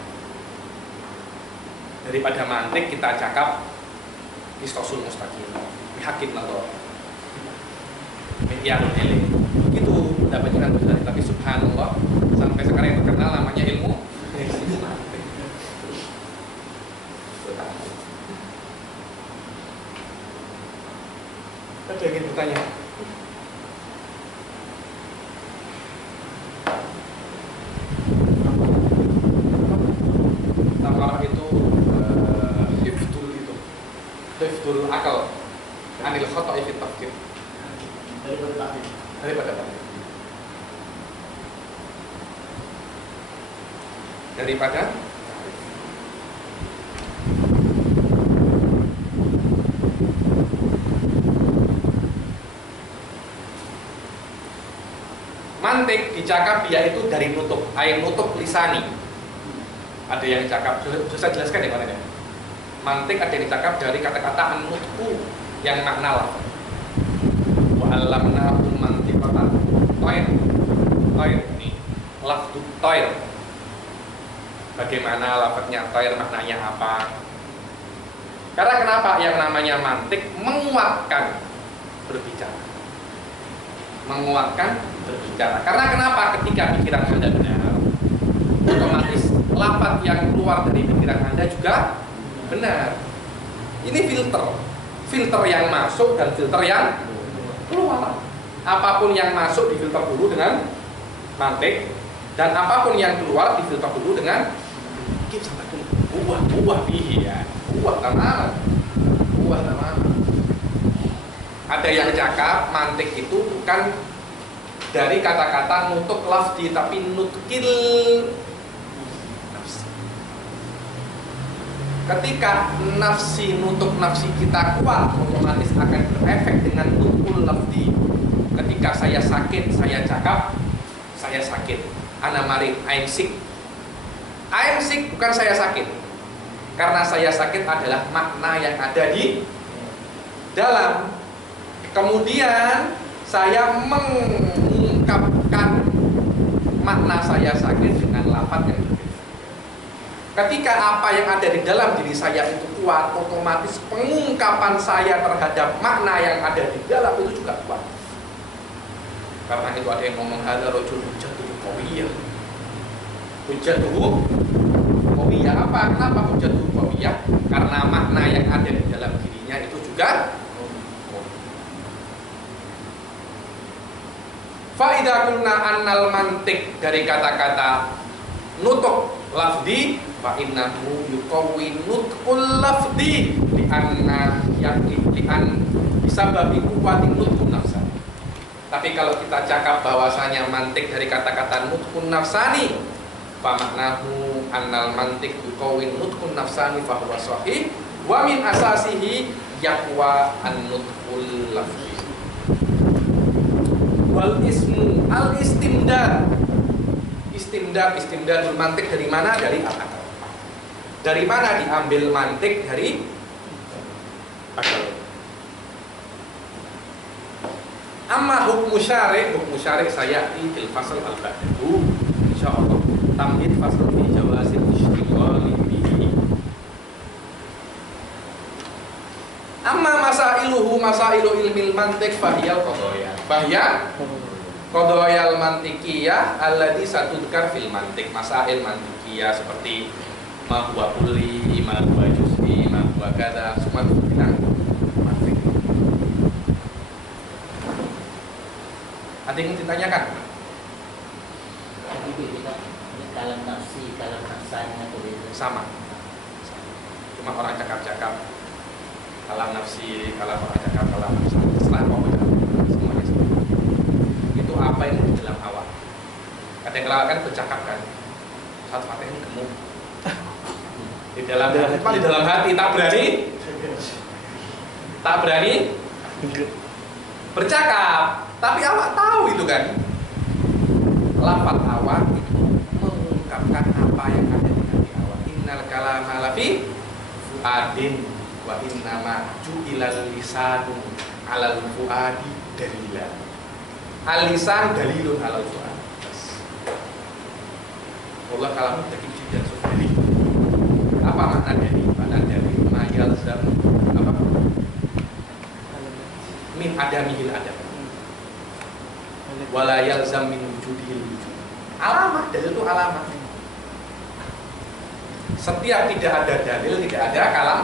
Daripada mantik kita cakap istosul mustaqim, hakim nador, medianul ele. Begitu pendapatnya kan Ghazali, tapi subhanallah sampai sekarang yang terkenal namanya ilmu mantik. Ada yang ingin bertanya? Takarah itu hifdzul akal anil khata'i fit tafkir, daripada mantik dicakap yaitu dari nutuk, nutuk lisani. Ada yang cakap, bisa saya jelaskan ya mana ya? Mantik ada yang dicakap dari kata-kata an-nutqu yang makna lafaz. Wa 'allamnahu mantiqatan tayr. Tayr ini lafdhu tayr. Bagaimana lafaznya tayr, maknanya apa? Karena kenapa yang namanya mantik menguatkan berbicara. Menguatkan berbicara. Karena kenapa? Ketika pikiran Anda benar, otomatis lafaz yang keluar dari pikiran Anda juga benar. Ini filter yang masuk dan filter yang keluar. Apapun yang masuk difilter dulu dengan mantik, dan apapun yang keluar difilter dulu dengan buah bihi ya, buah tanah, nama. Ada yang cakap mantik itu bukan dari kata-kata nutuk lafzi tapi nutkil nafsi. Ketika nafsi nutuk nafsi kita kuat, otomatis akan berefek dengan nutkul lafzi. Ketika saya sakit, saya cakap saya sakit. Ana marid, I'm sick. I'm sick bukan saya sakit. Karena saya sakit adalah makna yang ada di dalam. Kemudian saya mengungkapkan makna saya sakit dengan lafaz yang berbeda. Ketika apa yang ada di dalam diri saya itu kuat, otomatis pengungkapan saya terhadap makna yang ada di dalam itu juga kuat. Karena itu ada yang ngomong hadza rajul hujjatuhu qawiyah. Hujjatuhu qawiyah apa? Kenapa hujjatuhu qawiyah? Karena makna yang ada di dalam dirinya itu juga fa idza qulna annal mantik dari kata-kata nutuk lafdi fa innahu yuqawwi nutqul lafdi li anna bisababi quwwati nutqun nafsani. Tapi kalau kita cakap bahwasanya mantik dari kata-kata nutqun nafsani, fa maknahu annal mantik yuqawwi nutqun nafsani fa huwa sahih wa min asasihi yaqwa an-nutqul lafzi. Wal ismu al istimdad. Istimdadul mantik dari mana? Dari akal. Dari mana diambil mantik? Dari akal. Amma hukmu syari' saya di fasal al-ba'du insyaallah tamhid fasal fi jawazil istiqlal bihi. Amma masailu ilmil mantik fahiyal qadaya. Qadayal mantikiyah alladzi satudkar fil mantik. Masail mantikiyah seperti ma huwa kulli, ma huwa juz'i, ma huwa kadza, semua itu bilang mantik. Ada yang ditanyakan? Kalam nafsi, kalam nafsanya begitu. Sama. Cuma orang cakap-cakap kalam nafsi, kalam orang cakap kalam nafsi. Setelah mau semuanya sama. Itu apa yang di dalam awal. Kadang-kadang kan bercakap kan. Satu fatihah ini gemuk. Di dalam hati tak berani bercakap. Tapi awak tahu itu kan. Lafaz awak itu mengungkapkan apa yang ada di hati awak. Innal kalama lafi fuadin wa innama ju'ilal lisanu alal fuadi dalila. Al-lisan dalilun alal fuad. Allah kalam tadi dan sufali. Apa makna dari? Makna dari mayal zam apa? Min adamihil adam. Wala yalzam min wujudihil wujud. Alamat, dalil itu alamat. Setiap tidak ada dalil tidak ada kalam.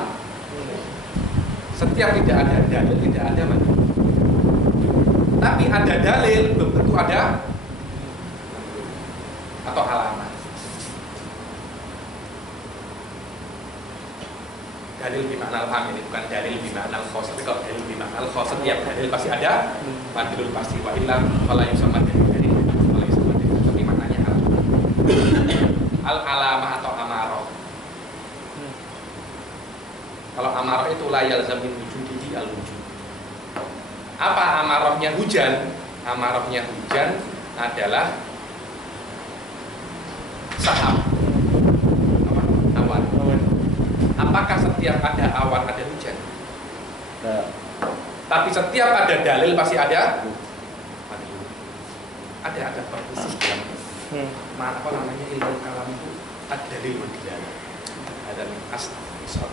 Setiap tidak ada dalil tidak ada makna. Tapi ada dalil belum tentu ada atau alamat. Dalil bimakna al-am ini bukan dalil bimakna al-khos. Tapi kalau dalil bimakna al-khos setiap dalil pasti ada madlul pasti wa illa fala yusamma dalil fala yusamma dalil. Tapi maknanya al-alamah atau amarah. Kalau amarah itu la yalzam min wujudihi al-wujud. Apa amarahnya hujan? Amarahnya hujan adalah sahab. Awan. Apakah setiap ada awan ada hujan? Nah. Tapi setiap ada dalil pasti ada ada khusus dalam apa namanya ilmu kalam itu ada dalil dan ada asal.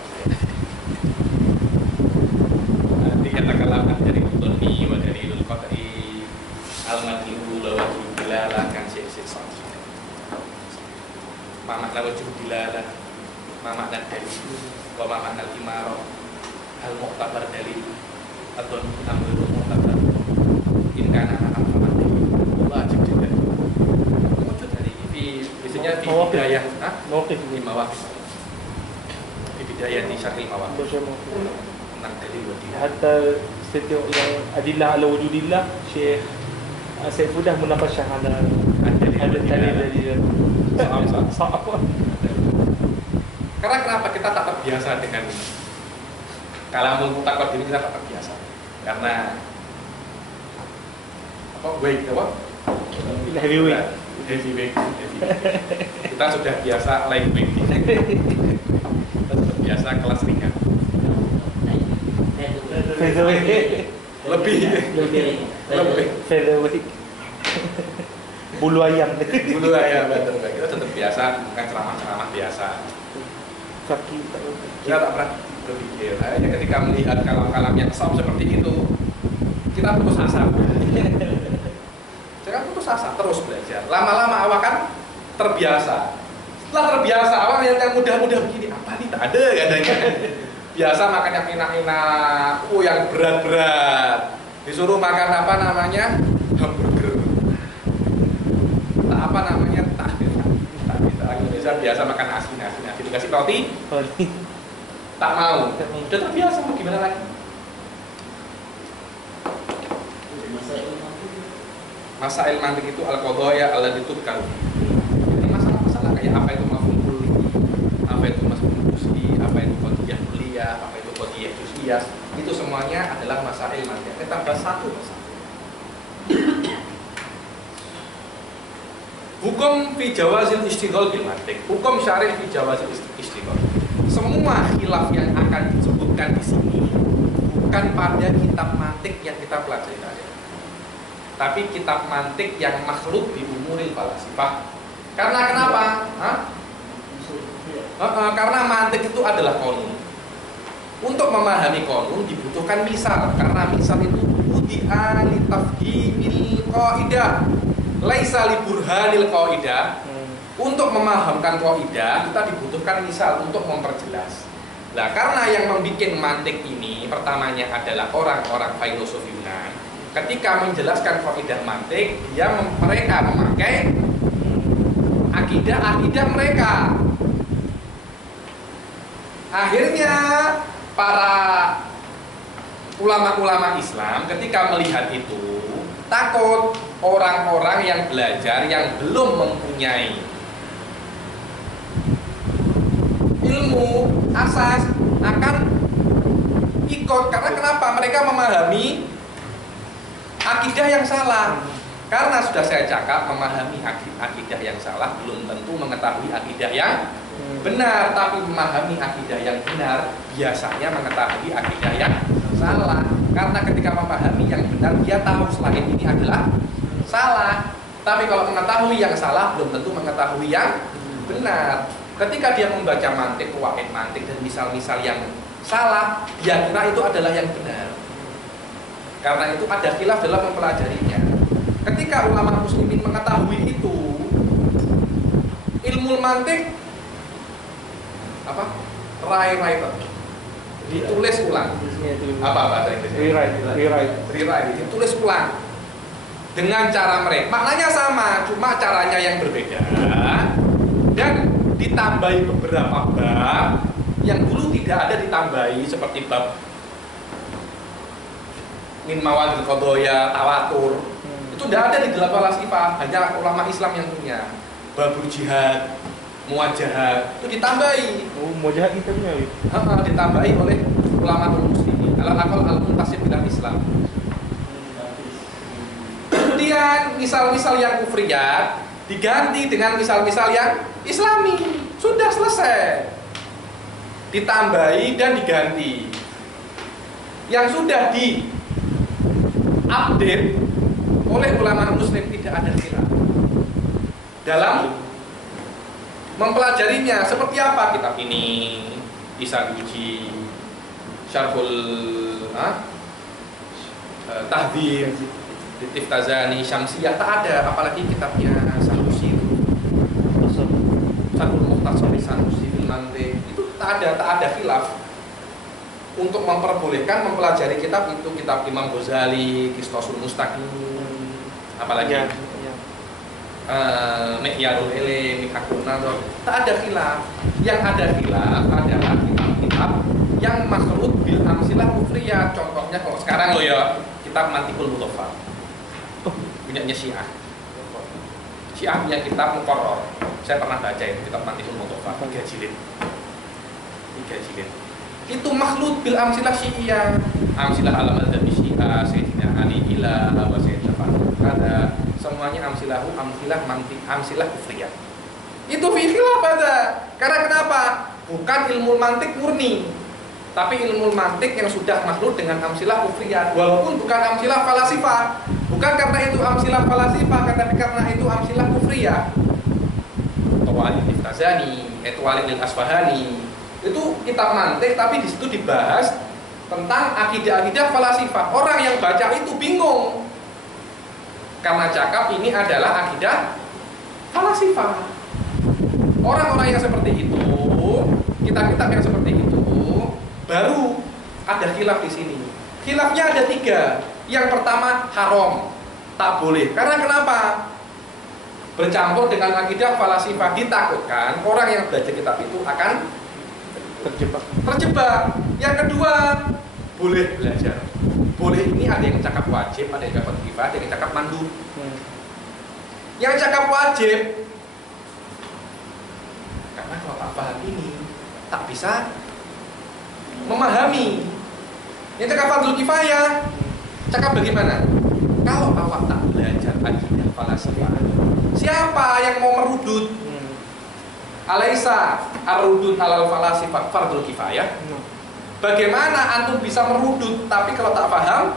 Dikatakan dari utuni wa dari qat'i al-madlu wa dilalah kan sisa. Makna wajib dilalah makna dalil wa makna al-imarah hal muqtabar dalil atau amrul muqtabar in kana al-amal wajib dalil. Wujud dari biasanya di bidayah di mawaqif di bidayah di syarhil mawaqif tentang dalil wa dilal. Hatta setiap yang adillah ala wujudillah, Syekh Saifuddin munaqashah ada dalil. Sama. Karena kenapa kita tak terbiasa dengan kalamul mutaqaddim, kita tak terbiasa. Karena Heavyweight. Heavyweight. Kita sudah biasa lightweight. Kita sudah biasa kelas ringan. Featherweight. Lebih. Featherweight. Bulu ayam. Dulu ya betul. Kita tetap biasa, bukan ceramah-ceramah biasa. Kaki. Kita tak pernah berpikir. Hanya ketika melihat kalam-kalam yang soft seperti itu, kita putus asa. Jangan putus asa, terus belajar. Lama-lama awak kan terbiasa. Setelah terbiasa, awak yang mudah-mudah begini, apa nih? Tak ada katanya. Biasa makan yang enak-enak, yang berat-berat. Disuruh makan apa namanya? Hamburger. Tak apa namanya? Tak bisa. Orang Indonesia biasa makan nasi. Dikasih roti, tak mau. Udah terbiasa, mau gimana lagi? Masail mantik itu al-qadaya allati tudkar. Jadi masalah-masalah kayak apa itu mafhum kulli, apa itu mafhum juz'i, apa itu qadiyah kulliyah, apa itu qadiyah juz'iyah, itu semuanya adalah masail mantik. Kita bahas satu persatu. Hukum fi jawazil istighol bil mantik. Hukum syar'i fi jawazil istighol. Semua khilaf yang akan disebutkan di sini bukan pada kitab mantik yang kita pelajari tadi, tapi kitab mantik yang makhluk di umuril falasifah. Karena kenapa? Karena mantik itu adalah qanun. Untuk memahami qanun dibutuhkan misal, karena misal itu udi'a li tafhimil qaidah, laisa li burhanil qaidah. Untuk memahamkan qaidah kita dibutuhkan misal untuk memperjelas. Nah, karena yang membuat mantik ini pertamanya adalah orang-orang filosof Yunan. Ketika menjelaskan kaidah mantik, mereka memakai akidah mereka. Akhirnya para ulama-ulama Islam ketika melihat itu takut orang-orang yang belajar yang belum mempunyai ilmu asas akan ikut. Karena kenapa? Mereka memahami akidah yang salah. Karena sudah saya cakap, memahami akidah yang salah belum tentu mengetahui akidah yang benar. Tapi memahami akidah yang benar biasanya mengetahui akidah yang salah. Karena ketika memahami yang benar, dia tahu selain ini adalah salah. Tapi kalau mengetahui yang salah belum tentu mengetahui yang benar. Ketika dia membaca mantik, qawaid mantik dan misal-misal yang salah, dia kira itu adalah yang benar. Karena itu ada khilaf dalam mempelajarinya. Ketika ulama muslimin mengetahui itu, ilmu mantik apa? Rewrite, ditulis ulang. Apa bahasa Inggrisnya? Rewrite, ditulis ulang dengan cara mereka. Maknanya sama, cuma caranya yang berbeda. Dan ditambahi beberapa bab yang dulu tidak ada ditambahi, seperti bab min mawadil qadaya, tawatur. Itu tidak ada di dalam falasifah, hanya ulama Islam yang punya. Babul jihad, muwajahah, itu ditambahi. Oh, muwajahah kita punya. Ditambahi oleh ulama muslimin. Al-aqal al-muntasib ila Islam. Kemudian misal-misal yang kufriyat diganti dengan misal-misal yang islami. Sudah selesai. Ditambahi dan diganti. Yang sudah di-update oleh ulama muslim tidak ada khilaf dalam mempelajarinya. Seperti apa kitab ini? Bisa diuji Syarhul Tahdhib, Tiftazani, Syamsiyah, tak ada. Apalagi kitabnya Sanusi, Syarhul Mukhtasar Sanusi fil Mantiq, itu tak ada khilaf untuk memperbolehkan mempelajari kitab itu. Kitab Imam Ghazali, Qistosul Mustaqim, apalagi Mi'yarul Ilm, Mihakun Nadhar, tak ada khilaf. Yang ada khilaf adalah kitab-kitab yang makhluk bil amsilah kufriyah. Contohnya kalau sekarang lo ya, kitab Mantiqul Mudhafar. Punyanya Syiah. Syiah punya kitab Muqarrar. Saya pernah baca itu kitab Mantiqul Mudhafar 3 jilid. 3 jilid. Itu makhluk bil amsilah Syiah. Amsilah al-madzhab Syiah, Sayyidina Ali ila wa Sayyidina Fatimah. Semuanya amsilahu amsilah mantiq amsilah kufriyah. Itu fi khilaf ada. Karena kenapa? Bukan ilmu mantik murni, tapi ilmu mantik yang sudah makhluk dengan amsilah kufriyah. Walaupun bukan amsilah falasifah, bukan karena itu amsilah falasifah, tapi karena itu amsilah kufriyah. Tawalid Iftazani, Etwalid Al-Asfahani, itu kitab mantik, tapi di situ dibahas tentang akidah-akidah falasifah. Orang yang baca itu bingung, karena cakap ini adalah akidah falasifah. Orang-orang yang seperti itu, kitab-kitab yang seperti itu, baru ada khilaf di sini. Khilafnya ada 3. Yang pertama haram, tak boleh. Karena kenapa? Bercampur dengan akidah falasifah, ditakutkan orang yang belajar kitab itu akan terjebak. Yang kedua, boleh belajar. Boleh ini ada yang cakap wajib, ada yang cakap kifayah, ada yang cakap mandub. Yang cakap wajib, karena kalau tak paham ini tak bisa memahami. Yang cakap fardhu kifayah, cakap bagaimana? Kalau awak tak belajar akidah falasifah, siapa yang mau merudut? Alaisa ar-rudud alal falasifah fardhu kifayah? Bagaimana antum bisa merudut tapi kalau tak paham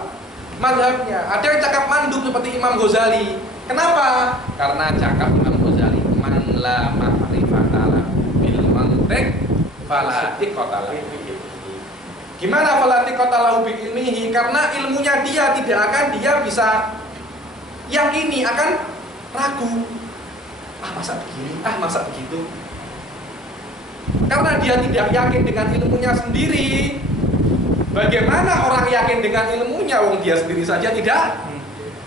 mazhabnya? Ada yang cakap mandub seperti Imam Ghazali. Kenapa? Karena cakap Imam Ghazali, man la ma'rifata bil mantiq fala tiqata lahu. Gimana fala tiqata lahu bi ilmihi? Karena ilmunya dia tidak akan dia bisa yakini, akan ragu. Masa begini? Masa begitu? Karena dia tidak yakin dengan ilmunya sendiri. Bagaimana orang yakin dengan ilmunya? Wong dia sendiri saja tidak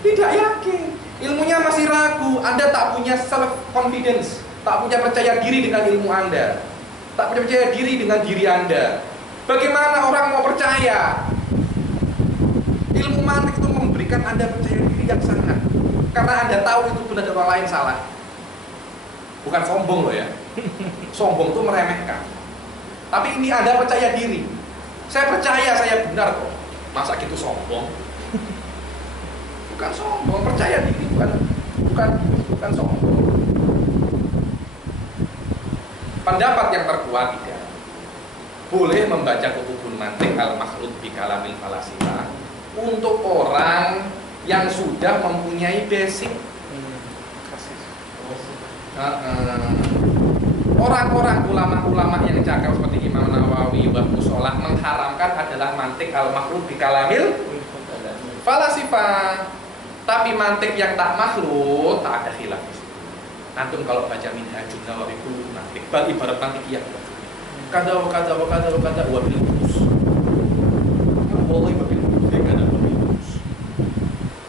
yakin. Ilmunya masih ragu. Anda tak punya self confidence, tak punya percaya diri dengan ilmu Anda, tak punya percaya diri dengan diri Anda. Bagaimana orang mau percaya? Ilmu mantik itu memberikan Anda percaya diri yang sangat, karena Anda tahu itu benar dan orang lain salah. Bukan sombong loh ya. Sombong itu meremehkan. Tapi ini Anda percaya diri. Saya percaya saya benar kok. Masa gitu sombong? Bukan sombong, percaya diri bukan sombong. Pendapat yang terkuat tidak boleh membaca kutubul mantik al-makhlud bi kalamil falasifah untuk orang yang sudah mempunyai basic. Orang-orang ulama-ulama yang cakap seperti Imam Nawawi, Mbah Musolah mengharamkan adalah mantik al-makhlud bi kalamil falasifah. Tapi mantik yang tak makhluk tak ada khilaf di situ. Antum kalau baca Minhajun Nawawi itu mantik, ibarat mantikiyah. Kada wa kada wa kada wa kada wa bil khusus. Wallahi wa bil khusus.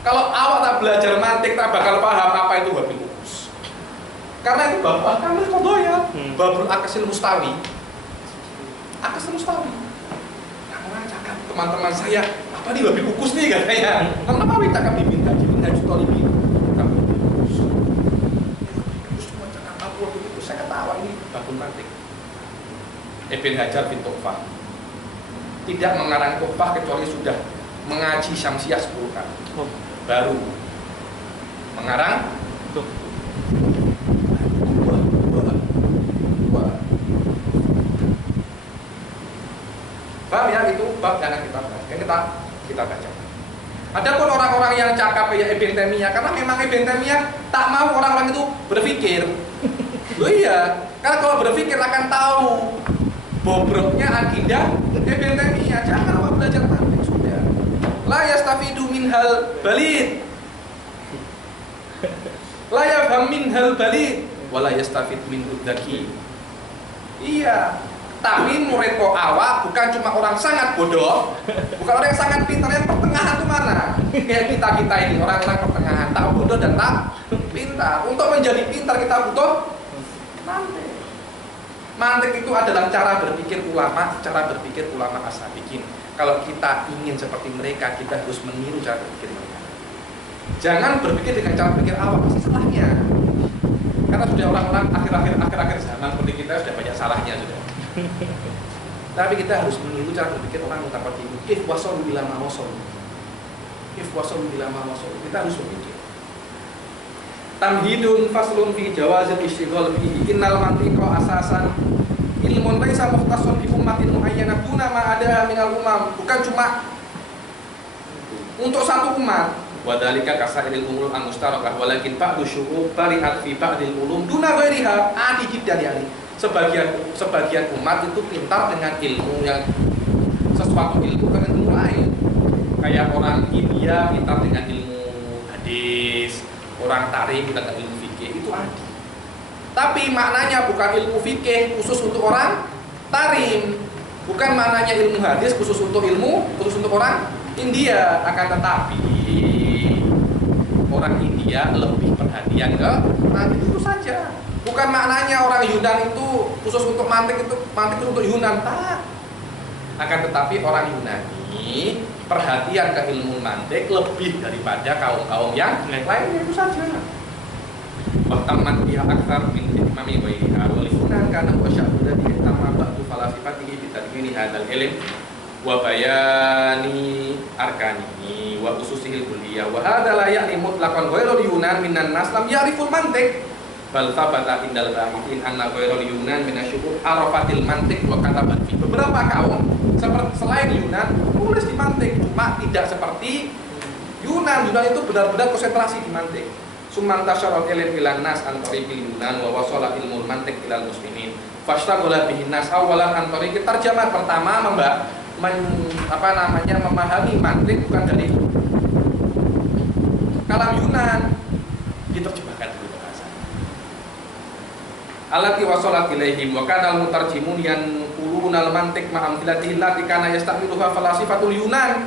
Kalau awak tak belajar mantik tak bakal paham apa itu wa bil khusus. Karena itu bapak kamil qadaya, babul akasil mustawi. Akasil mustawi. Yang orang cakap teman-teman saya, apa nih wabil kukus nih katanya. Kenapa kita kami minta Minhaj Thalibin? Kami semua cakap apa wabil kukus? Saya ketawa ini babul mantik. Ibn Hajar bin Tughfah tidak mengarang Tughfah kecuali sudah mengaji Syamsiyah 10 kali. Baru mengarang bab ya, itu bab yang kita baca. Adapun orang-orang yang cakap ya Ibn Taimiyah, karena memang Ibn Taimiyah tak mau orang-orang itu berpikir. Loh iya, karena kalau berpikir akan tahu bobroknya akidah Ibn Taimiyah. Jangan apa belajar mantik sudah. La yastafidu minhal balid. La yafham minhal balid wa la yastafid minhu dzaki. Iya. Tapi murid kok awak bukan cuma orang sangat bodoh, bukan orang yang sangat pintar, yang pertengahan itu mana? Kayak kita ini orang-orang pertengahan, tak bodoh dan tak pintar. Untuk menjadi pintar kita butuh mantik. Mantik itu adalah cara berpikir ulama as-sabiqin. Kalau kita ingin seperti mereka, kita harus meniru cara berpikir mereka. Jangan berpikir dengan cara berpikir awam, pasti salahnya. Karena sudah orang-orang akhir-akhir zaman seperti kita sudah banyak salahnya sudah. Tapi kita harus meniru cara berpikir orang mutaqaddim. If wasalu ila ma wasalu. Kita harus berpikir. Tamhidun faslun fi jawazil istighal bihi innal mantiqa asasan ilmun laisa mukhtassun bi ummatin muayyanah duna ma ada minal umam. Bukan cuma untuk satu umat. Wa dzalika kasairil umul al-mustarakah walakin ba'du syu'ub bari'at fi ba'dil ulum duna ghairiha adi jiddan yani. Sebagian umat itu pintar dengan ilmu yang sesuatu ilmu dengan ilmu lain. Kayak orang India pintar dengan ilmu hadis, orang tarim pintar dengan ilmu fikih, itu ada. Tapi maknanya bukan ilmu fikih khusus untuk orang tarim, bukan maknanya ilmu hadis khusus untuk orang India. Akan tetapi orang India lebih perhatian ke mantik itu saja. Bukan maknanya orang Yunan itu khusus untuk mantik itu untuk Yunan, tak. Akan tetapi orang Yunani perhatian ke ilmu mantik lebih daripada kaum-kaum yang lainnya, itu saja. Wahtaman biha akthar min imami wa ila walifunan kana wa sya'buda di tamma ba'du falasifatihi bitadwini hadzal ilm wa bayani arkanihi wa ususihil kulliyah wa hadza la ya'ni mutlaqan ghairul yunan minan nas lam ya'riful mantiq bal thabata indal bahithin anna ghairul yunan minasyukur arafatil mantiq wa katabat fi. Beberapa kaum seperti selain Yunan nulis di mantik, cuma tidak seperti Yunan. Yunan itu benar-benar konsentrasi di mantik. Summan tasyarat ilm ilan nas an tariqil Yunan wa wasala ilmul mantik ilal muslimin. Fashtaghala bihin nas awalan an tariqit tarjamah. Pertama memahami mantik bukan dari kalam Yunan, diterjemahkan dulu bahasa. Allati wasalat ilaihim wa kana al-mutarjimun yanquluna al-mantiq ma amthilatihi allati kana yastamiluha falasifatul Yunan.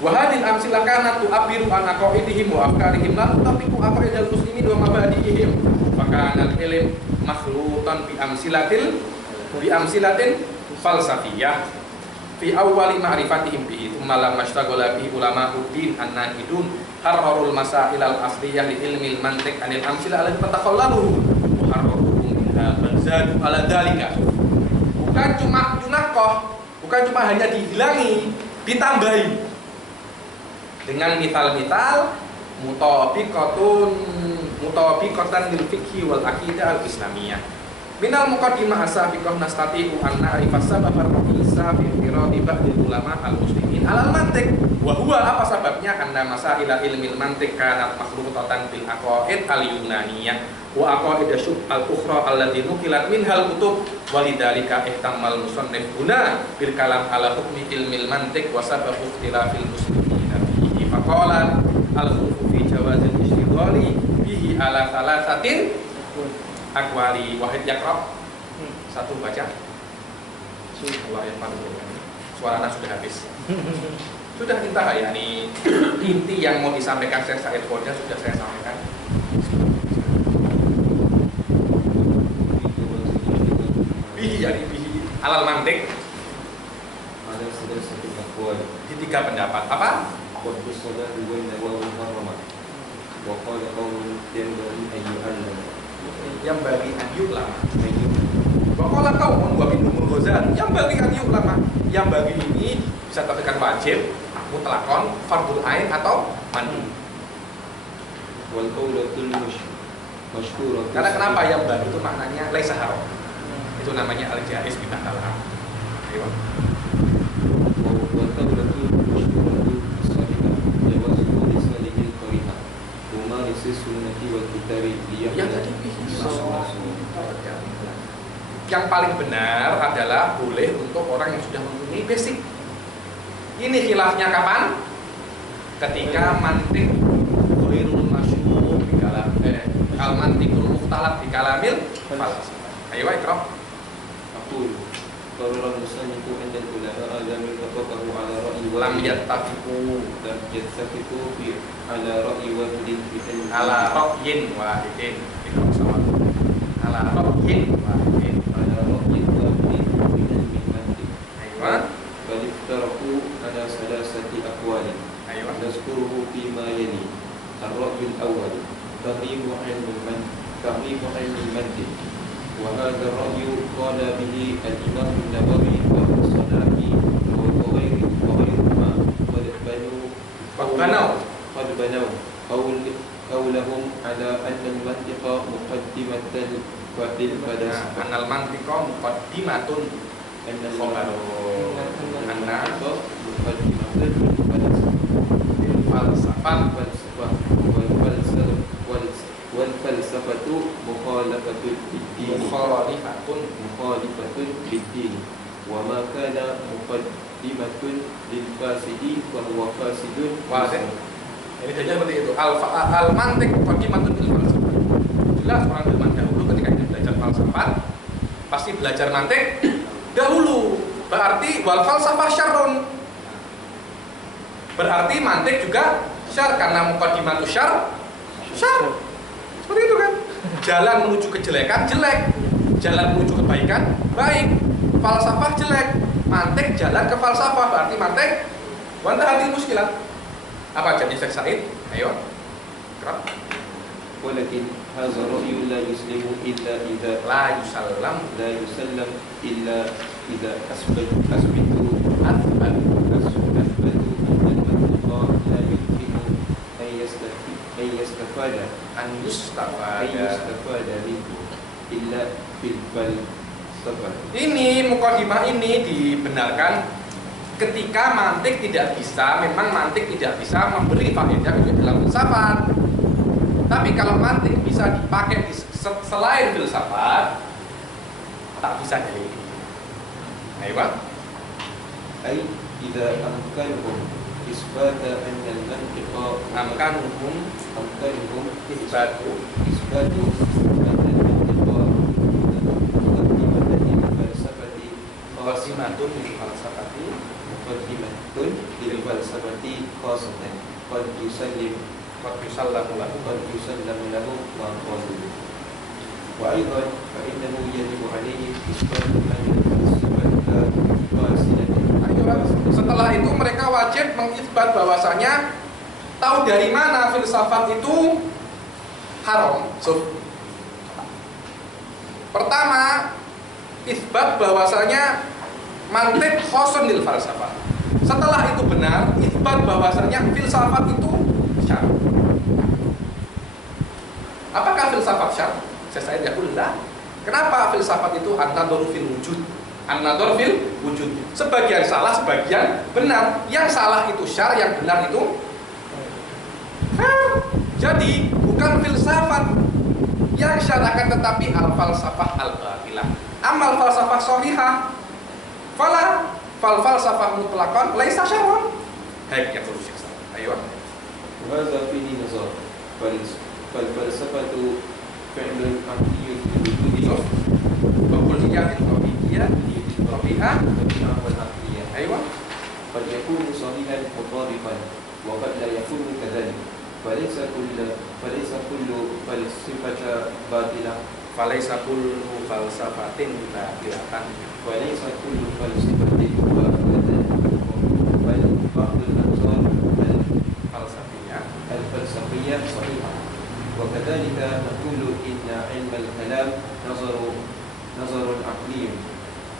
Wa hadhihi al-amsilah kanat tu'abbiru an aqaidihim wa afkarihim la tutabiqu aqaidal muslimin wa mabadi'ihim. Fa kana al-ilm makhlutan bi amsilatin falsafiyah fi awwali ma'rifatihim bihi thumma lam mashtaghala bihi ulama'uddin an-naqidun harrarul masail al-asliyah li ilmi al-mantiq anil amsilah allati tatakhallalu ala dalika. Bukan cuma yunakoh, bukan cuma hanya dihilangi, ditambahi dengan misal-misal mutabiqatan lil fiqhi wal aqidah al-islamiyah. Minal muqaddimah asabiqah nastati'u an na'rifa sabab ar-ra'isa fi intiradi ba'dil ulama al-muslimin alal mantiq. Wa huwa, apa sebabnya? Anna masaila ilmil mantiq kanat makhlutatan bil aqaid al-yunaniyah wa aqaid asyub al-ukhra allati nukilat minhal kutub walidzalika ihtammal musannif huna bil kalam ala hukmi ilmil mantiq wa sabab ikhtilafil muslimin fihi. Faqala al-khulfu fi jawazil ishtighali bihi ala thalathatin akwali. Wahid Yaqra, satu baca. Allah yang paling suaranya sudah habis. Sudah intah ya, ini inti yang mau disampaikan Syekh Said Qodnya sudah saya sampaikan. Bihi alal mantik. Ada satu akwal Di tiga pendapat. Apa? Qadus salat wa nawawul harama. Wa qala qawlun yanbaghi ayyuhan yang bagi ayyub lama. Wakola kaumun wa minhumul Ghazali yang bagi ayyub lama. Yang bagi ini bisa terkatakan wajib, mutlakon, fardul ain atau mandi. Wal qaulatul masyhurah. Karena kenapa yang bagi itu maknanya laisa haram. Itu namanya al-jaiz bi ta'ala. Ayo. Wal qaulatul masyhurah as-sadiqah jawazu lisanil qari'ah. Huma lisis sunnati wal kitabi yang tadi yang paling benar adalah boleh untuk orang yang sudah mempunyai basic. Ini khilafnya kapan? Ketika mantik ghairul masyhur di kalam al-mantiqul mukhtalaf di kalamil falsafah. Ayo Iqra. Aqul qala al-musannifu inda ulama lam yattafaqu ala ra'yi wa Lam yattafiqu fi ala ra'yi wa ala ra'yin wahidin. Ala ra'yin wahidin. تعظيم علم المنطق وهذا الرأي قال به الإمام النووي وابن الصلاح وغيرهما قد بنوا قولهم على أن المنطق مقدمة للفلسفة أن المنطق مقدمة والفلسفة مخالفة للدين وما كان مقدمة للفاسد فهو فاسد. Wadah. Ini saja seperti itu. Al-mantik muqaddimatun lil falsafah. Jelas orang zaman dahulu ketika kita belajar falsafat pasti belajar mantik dahulu. Berarti wal falsafah syarrun. Berarti mantik juga syar karena muqaddimatu syar. Seperti itu kan? Jalan menuju kejelekan jelek, jalan menuju kebaikan baik. Falsafah jelek, mantik jalan ke falsafah, berarti mantik wanta hati muskilah. Apa jadi Syekh Said? Ayo. Kerap. Walakin hadza ra'yu la yuslimu illa idza La yusallam illa idza asbatu al-mantiqa la yumkinu an yustafada minhu illa bil falsafah. Ini mukadimah ini dibenarkan ketika mantik tidak bisa, memang mantik tidak bisa memberi faedah dalam filsafat. Tapi kalau mantik bisa dipakai selain filsafat, tak bisa jadi ini. Ayo, Ay idza amkanuhum isbata anna al-mantiqa amkanuhum isbatu anna al-mantiqa muqaddimatan lil falsafati qasimatun lil falsafati muqaddimatun lil falsafati khasatan qad yusallamu lahu ma qalu wa aidan fa innahu yajibu alayhi isbatu anna al-falsafata fasidatan. Setelah itu mereka wajib mengisbat bahwasanya tahu dari mana filsafat itu haram. Pertama, isbat bahwasanya mantik khosun lil falsafah. Setelah itu benar, isbat bahwasanya filsafat itu syar. Apakah filsafat syar? Saya yakullah. Kenapa filsafat itu an-nadharu fil wujud? An-nadharu fil wujud. Sebagian salah, sebagian benar. Yang salah itu syar, yang benar itu jadi bukan filsafat yang syar akan tetapi al-falsafah al-batilah. Amal falsafah shahihah fala falsafah mutlaqan laisa syarrun. Baik ya terus siksa. Ayo. Hadza fihi nazar. Falsafatu fi'lun aqliyyun bi Kulliyah tabi'iyah tabi'ah wal aqliyyah. Ayo. Qad yakunu sahihan mutariqan wa qad la yakunu kadzalik. فليس كل فلسفة باطلة فليس كل فلسفة باطلة وليس كل فلسفة باطلة بل بعض الأنظار الفلسفية صحيحة. وكذلك نقول إن علم الكلام نظر عقلي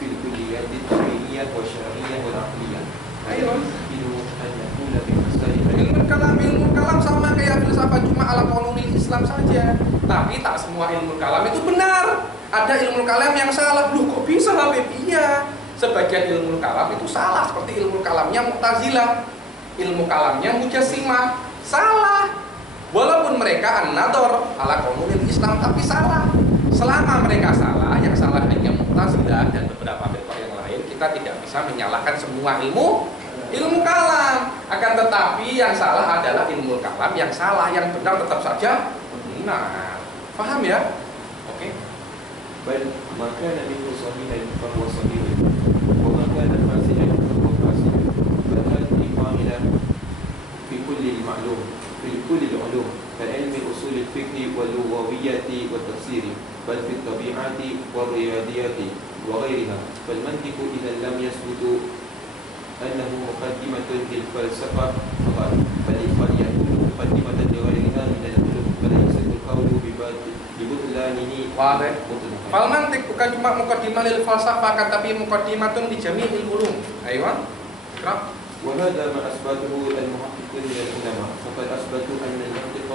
في الكليات التكوينية والشرعية والعقلية. أيوة. يمكن أن نقول بمسائل ilmu kalam sama kayak filsafat cuma ala qanunil Islam saja. Tapi tak semua ilmu kalam itu benar. Ada ilmu kalam yang salah. Loh kok bisa Habib? Iya. Sebagian ilmu kalam itu salah seperti ilmu kalamnya Mu'tazilah, ilmu kalamnya Mujassimah. Salah. Walaupun mereka an-nadhar ala qanunil Islam tapi salah. Selama mereka salah, yang salah hanya Mu'tazilah dan beberapa firqah yang lain, kita tidak bisa menyalahkan semua ilmu kalam. Akan tetapi yang salah adalah ilmu kalam, yang salah, yang benar tetap saja benar. Paham ya? Oke. بل ما كان منه صحيحا فهو صحيح وما كان فاسدا فهو فاسد فهذه قاعدة في كل المعلوم في كل العلوم كعلم أصول الفقه واللغويات والتفسير بل في الطبيعة والرياضيات وغيرها. فالمنطق إذا لم يثبت أنه مقدمة للفلسفة فقط بل قد يكون مقدمة لغيرها من العلوم فليس القول ببطلانه Wadah. مطلقا. Fal mantik bukan cuma muqaddimah lil falsafah kan, tapi muqaddimatun li jami'il ulum. Aywa. Iqra. وهذا ما أثبته المحققون من العلماء، فقد أثبتوا أن المنطق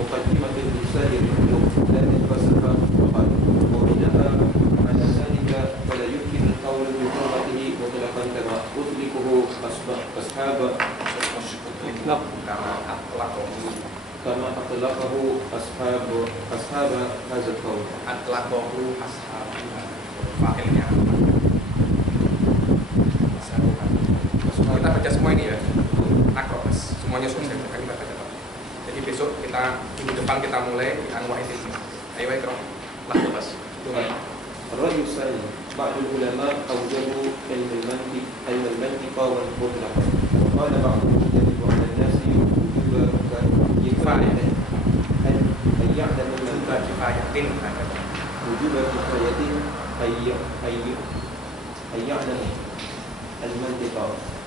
مقدمة لسائر العلوم لا للفلسفة فقط، وبناء على ذلك فلا يمكن القول بحرمته مطلقا كما أطلقه أصحاب كما أطلقه أصحاب هذا القول. Atlaqahu ashabu. Fakilnya. Kita baca semua ini ya. Akros. Semuanya selesai. Kita baca. Jadi besok minggu depan kita mulai di anwa'il ilmi. Ayo Iqra. Lah bas. الرأي الثاني بعض العلماء أوجبوا علم المنطق والمطلق، وقال بعضهم يجب على الناس وجوب كفاية أن يعلم المنطق وجوب كفاية أن يعلم المنطق،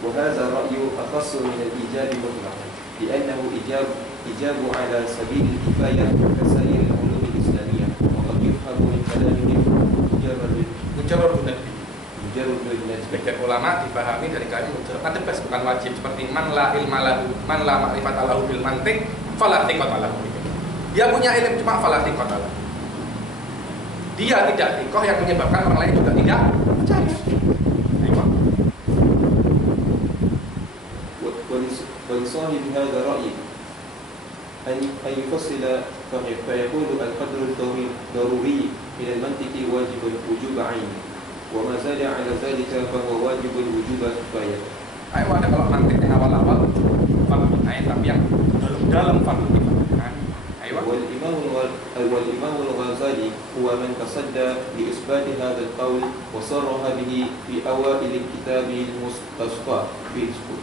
وهذا الرأي أخص من الإيجاب مطلقا، لأنه إيجاب على سبيل الكفاية كسائر العلوم الإسلامية، وقد يفهم من كلامهم Mujarrad nabi. Sebagian ulama dipahami dari kalimat mujarrad bebas, bukan wajib, seperti man la ilma lahu, man la ma'rifata lahu bil mantiq fala thiqata lahu. Dia punya ilmu cuma fala thiqata lahu. Dia tidak thiqah yang menyebabkan orang lain juga tidak percaya. ولصاحب هذا الرأي أن يفصل فيقول القدر الضروري من المنطق واجب وجوب عين، وما زال على ذلك فهو واجب وجوب كفاية. Ayo ada kalau mantiknya awal-awal fardu ain, tapi yang dalam fardu kifayah. Ayo. والإمام الغزالي هو من تصدى لإثبات هذا القول وصرح به في أوائل الكتاب المستصفى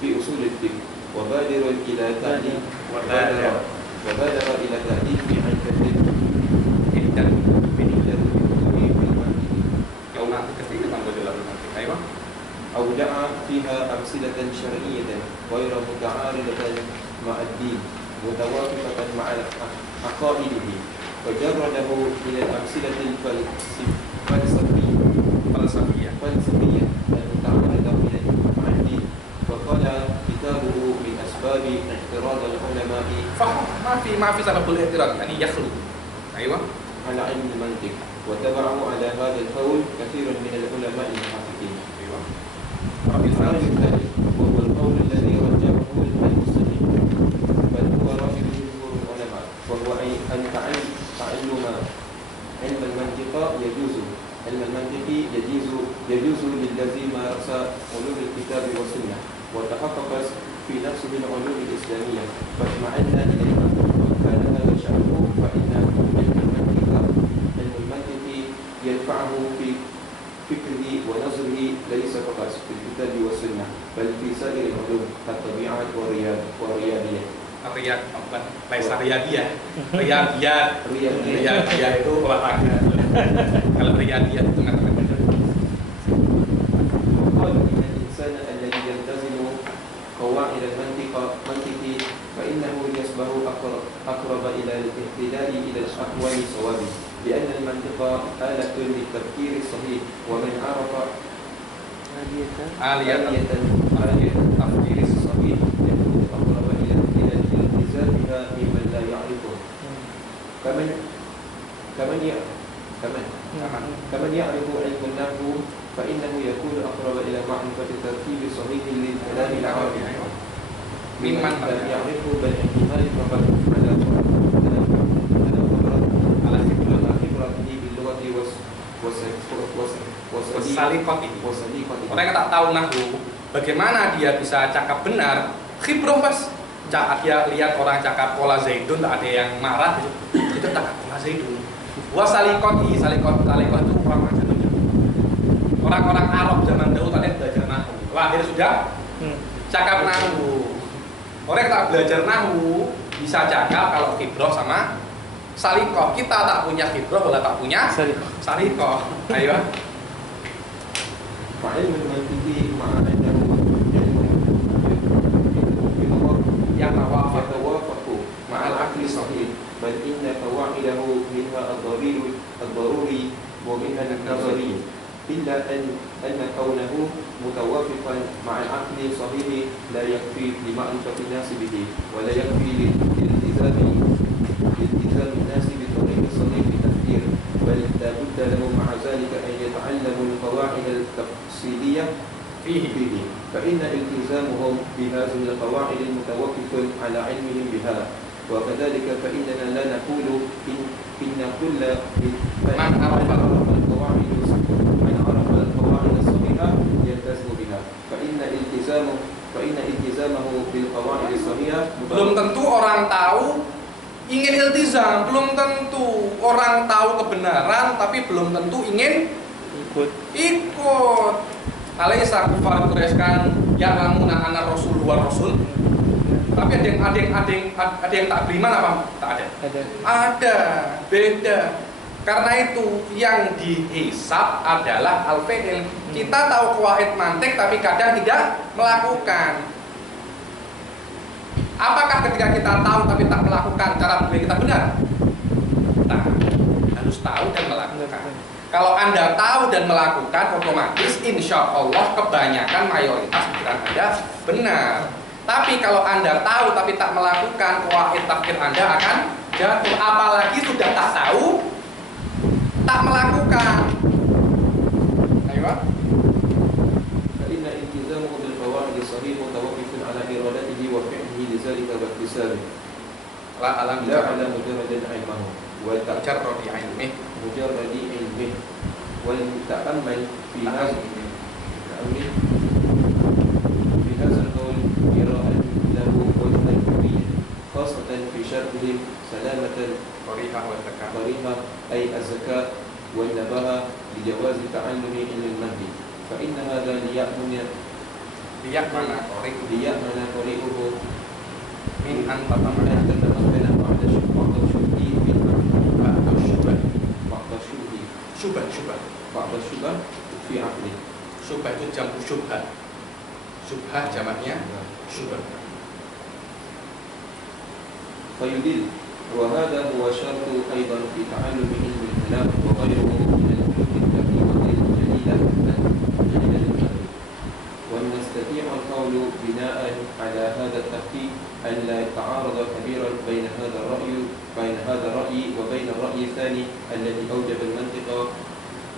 في أصول الفقه، وبادر إلى تعليم عن كثير أو دعا فيها أمثلة شرعية غير متعارضة مع الدين متوافقة مع عقائده، وجرده من الأمثلة الفلسفية المتعارضة مع الدين، وقال كتابه من أسباب اعتراض العلماء ما في سبب الاعتراض يعني يخلو. أيوة. على علم المنطق، وتبعوا على هذا القول كثير من العلماء المحققين. الرأي الثالث وهو القول الذي رجحه المسلمين، بل هو رأي جمهور العلماء، وهو أن تعلم علم المنطق يجوز للذي مارس علوم الكتاب والسنة وتحقق في نفسه العلوم الإسلامية فاطمأن إليها، وكان هذا شأنه، فإن علم المنطق ينفعه في فكره ونظره ليس فقط في الكتاب والسنة بل في سائر العلوم كالطبيعة والرياضيات. Riyadiyah itu olahraga. Kalau riyadiyah itu mengatakan وقال إن الإنسان الذي يلتزم قواعد المنطق فإنه يصبح أقرب إلى الاهتداء إلى الأقوال الصواب، لأن المنطق آلة للتفكير الصحيح، ومن عرف آلية التفكير الصحيح يكون أقرب إلى التزامها ممن لا يعرفه. كمن يعرف علم النحو فإنه يكون أقرب إلى معرفة ترتيب صحيح للكلام العربي ممن لم يعرفه، بل احتمال فقط على خبرته باللغة وسليقته. Orang yang tak tahu nahwu, bagaimana dia bisa cakap benar? Khibrah pas. Dia lihat orang cakap pola zaidun, tak ada yang marah, itu cakap pola zaidun. Wasalikoti, salikot itu orang-orang Arab zaman dahulu tadi belajar nahwu. Lahir sudah cakap nahwu. Orang yang tak belajar nahwu bisa cakap kalau khibrah sama salikoh. Kita tak punya khibrah, wala tak punya salikoh. Ayo. فعلم المنطق مع أنه يتوافق مع العقل الصحيح، بل إلا أن كونه متوافقا مع العقل الصحيح لا يكفي لمعرفة الناس به ولا يكفي لالتزام الناس بطريق صحيح التفكير بل لا بد له مع ذلك أن يتعلموا القواعد التفصيلية فيه فإن التزامهم بهذه القواعد متوقف على علمهم بها وكذلك فإننا لا نقول إن كل من عرف القواعد الصحيحة يلتزم بها فإن التزامه بالقواعد الصحيحة belum tentu orang tahu ingin iltizam, belum tentu orang tahu kebenaran tapi belum tentu ingin ikut. Alaysa kufar Quraisy kan ya'lamuna anna rasul wa rasul. Tapi ada yang tak beriman apa? Tak ada. Ada, beda. Karena itu yang dihisab adalah al-fi'il. Kita tahu qawaid mantik tapi kadang tidak melakukan. Apakah ketika kita tahu tapi tak melakukan cara berpikir kita benar? Tak. Harus tahu dan melakukan. Kalau Anda tahu dan melakukan, otomatis insya Allah kebanyakan mayoritas pikiran Anda benar. Tapi kalau Anda tahu tapi tak melakukan, qawaid tafkir Anda akan jatuh. Apalagi sudah tak tahu, tak melakukan. Ayo. فإن التزامه بالقواعد الصحيح متوقف على إرادته وفعله لذلك واكتسابه لا على مجرد علمه مجرد علمه والمتأمل في هذا القول يرى له وجها كبيرا خاصة في شرطهم سلامة الطريقة أي الذكاء والنباهة لجواز تعلم علم المهدي فإن هذا ليأمن طريقه من أن تتمكن بعد الشبه في عقله. Syubhah itu jamu syubhah. Syubhah jamaknya syubhah. فيدل وهذا هو الشرط أيضا في تعلم علم الكلام وغيره من العلوم الجليلة ونستطيع القول بناء على هذا التحقيق أن لا يتعارض كبيرا بين هذا الرأي وبين الرأي الثاني الذي أوجب المنطق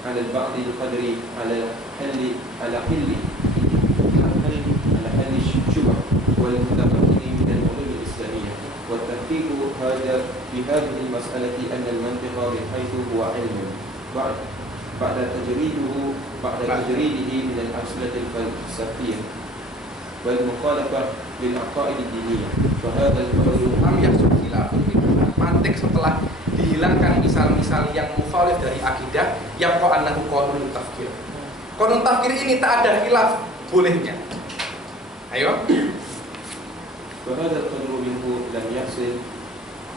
على البعض القدر على حل الشبه والمتمكن من العلوم الإسلامية والتحقيق هذا في هذه المسألة أن المنطق من حيث هو علم بعد تجريده من الأمثلة الفلسفية والمخالفة للعقائد الدينية فهذا القول Lam yahsul khilafun minha. Mantik setelah dihilangkan misal-misal yang mukhalif dari akidah, yang annahu qaulun tafkir. Qaulun tafkir ini tak ada khilaf bolehnya. Ayo. فهذا القدر منه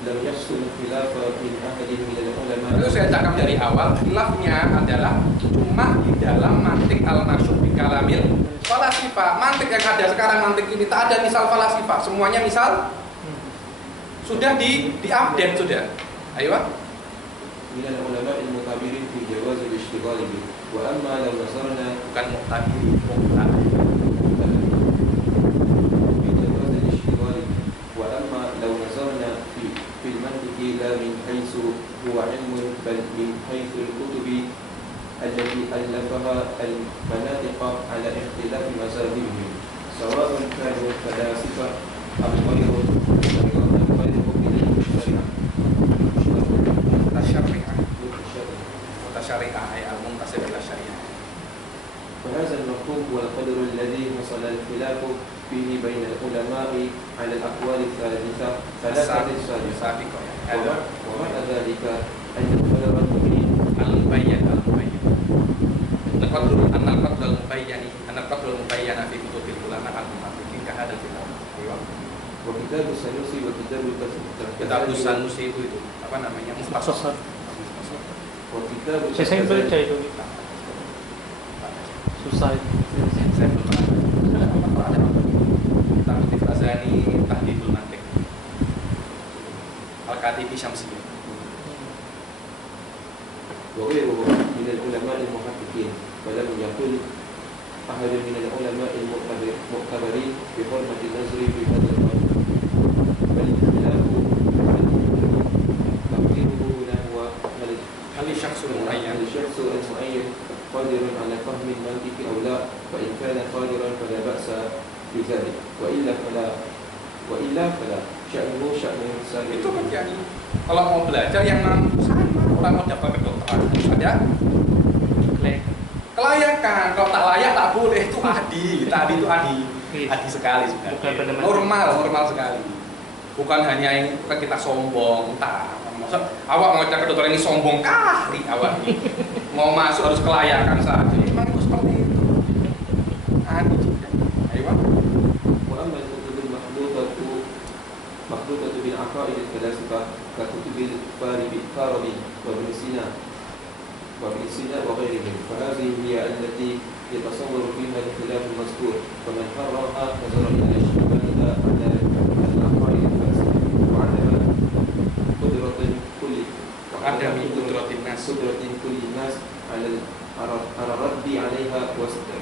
لم يحصل خلاف من أحد من العلماء. Lalu saya cakap dari awal, khilafnya adalah cuma di dalam mantik al-masyhur bi kalamil falasifah. Mantik yang ada sekarang, mantik ini tak ada misal falasifah, semuanya misal sudah di-update sudah. Ayo. من العلماء المعتبرين في جواز الاشتغال به وأما لو نظرنا Bukan muqtadir, muqtadir. في جواز الاشتغال به وأما لو نظرنا في المنطق لا من حيث هو علم بل من حيث الكتب التي ألفها المناطق على اختلاف مذاهبهم سواء كانوا فلاسفة أم غيرهم من المشترعة Mutasyari'ah ay al-muntasib ila syariah. وهذا المفهوم هو القدر الذي حصل الخلاف فيه بين العلماء على الأقوال ثلاثة Sabiqah. ومعنى ذلك أن القدر المبين Al-mubayyan al-qadrul mubayyana fi kutubil ulama al-muhaqqiqin ka hadzal kitab. وكتاب السنوسي وكتاب Kitab Sanusi itu apa namanya? Mukhtasar. وكتاب Saya baca itu. Susah itu. Saya belum pernah. Kitab Tifazani Tahdidul Mantiq. Al-Katibi Syamsiyah. وغيره من العلماء المحققين ولم يقل أحد من العلماء المعتبرين بحرمة النظر في هذا الباب، بل الاختلاف تقديره نحو هل الشخص المعين هل الشخص المعين قادر على فهم المنطق أو لا، فإن كان قادرا فلا بأس بذلك، وإلا فلا شأنه شأن سائر. itu kan yani kalau mau belajar yang mampu sama orang mau daftar kedokteran harus ada kelayakan. Kalau tak layak tak boleh, itu tadi itu adi sekali sebenarnya. Normal sekali. Bukan hanya yang kita sombong, tak. Maksud awak mau daftar kedokteran ini sombong kali awak ini. Mau masuk harus kelayakan saja. Memang itu seperti itu. Adi juga. Ayo. وأما الكتب المخلوطة بالعقائد الفلاسفة ككتب الفارابي وابن سينا وغيرهم، فهذه هي التي يتصور فيها الخلاف المذكور، فمن حررها نظر إلى اشتمالها على العقائد الفلاسفة وعدم قدرة كل الناس على الرد عليها واستبيان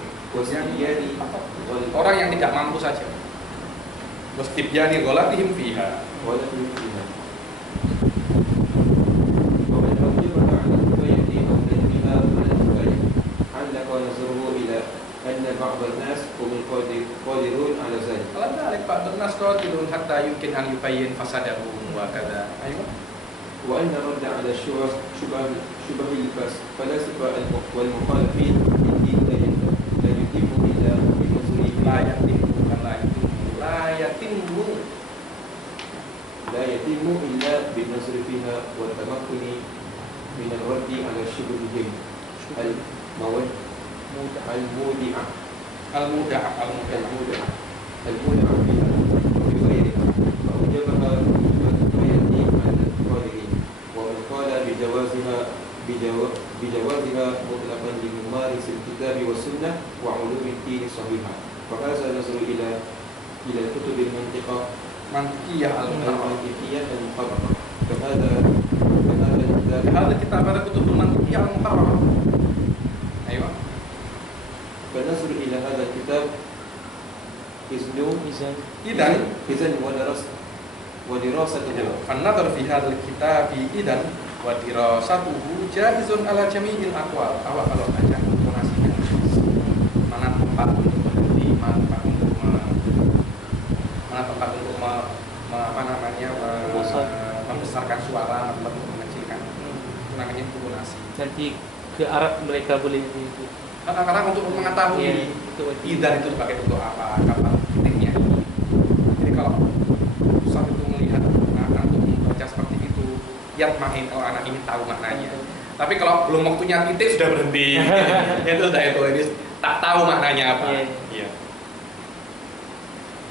orang yang tidak mampu saja. Wastibyani ghalatihim fiha. ومن رجبها عن الكفاية أو نجمها على الكفاية علق نظره إلى أن بعض الناس هم القادرون على ذلك. Kalau ذلك بعض الناس قادرون حتى يمكن أن يبين فساده وكذا. أيوة. وأن الرد على شبه الفلاسفة والمخالفين للدين لا يتم إلا بنظره لا يتم إلا بالنظر فيها والتمكن من الرد على شبههم المودعة فيها وبغيرها، فأوجبها بالكفاية على القادرين، ومن قال بجوازها مطلقا لممارس الكتاب والسنة وعلوم الدين الصحيحة، فهذا نظر إلى الكتب المنطقية المحررة، فهذا الكتاب هذا كتب المنطقية المحررة. أيوة. فالنظر إلى هذا الكتاب إذن ودراسته. فالنظر في هذا الكتاب إذن ودراسته جائز على جميع الأقوال. Awak kalau baca informasinya mana tempat untuk berhenti, mana tempat untuk membesarkan suara, tempat untuk mengecilkan. Itu namanya intonasi. Nanti ke Arab mereka boleh itu. Kadang-kadang untuk mengetahui idan itu sebagai bentuk apa, kapan titiknya. Jadi kalau saat itu melihat anak untuk membaca seperti itu, main kalau anak ini tahu maknanya. Tapi kalau belum waktunya titik sudah berhenti. Itu sudah itu ini tak tahu maknanya apa. Iya.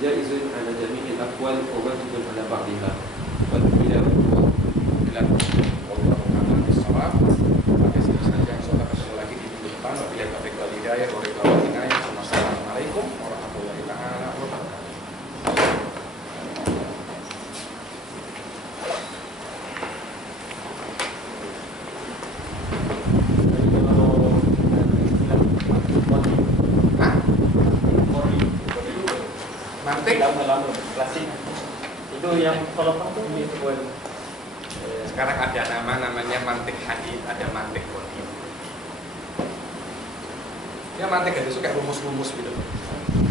Jaizun ala jami'il aqwal wa wajibun ala ba'diha. Wal Bila wallahu a'lam bissawab. Sampai sini saja. Insyaallah ketemu lagi di minggu depan. Wabillahi taufiq wal hidayah. Wassalamualaikum warahmatullahi taala wabarakatuh. Mantik lama klasik itu yang kalau tuh sekarang ada namanya mantik hadis, ada mantik qadim. Ya mantik itu suka rumus-rumus gitu.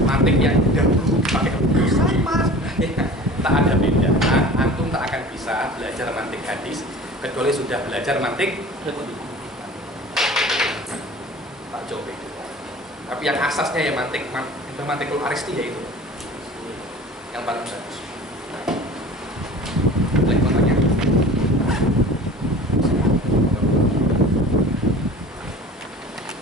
Mantik yang dahulu pakai rumus sama sebenarnya tak ada beda. Nah, antum tak akan bisa belajar mantik hadis kecuali sudah belajar mantik qadim. Tak coba itu. Tapi yang asasnya ya mantikul aristi ya itu yang paling bagus.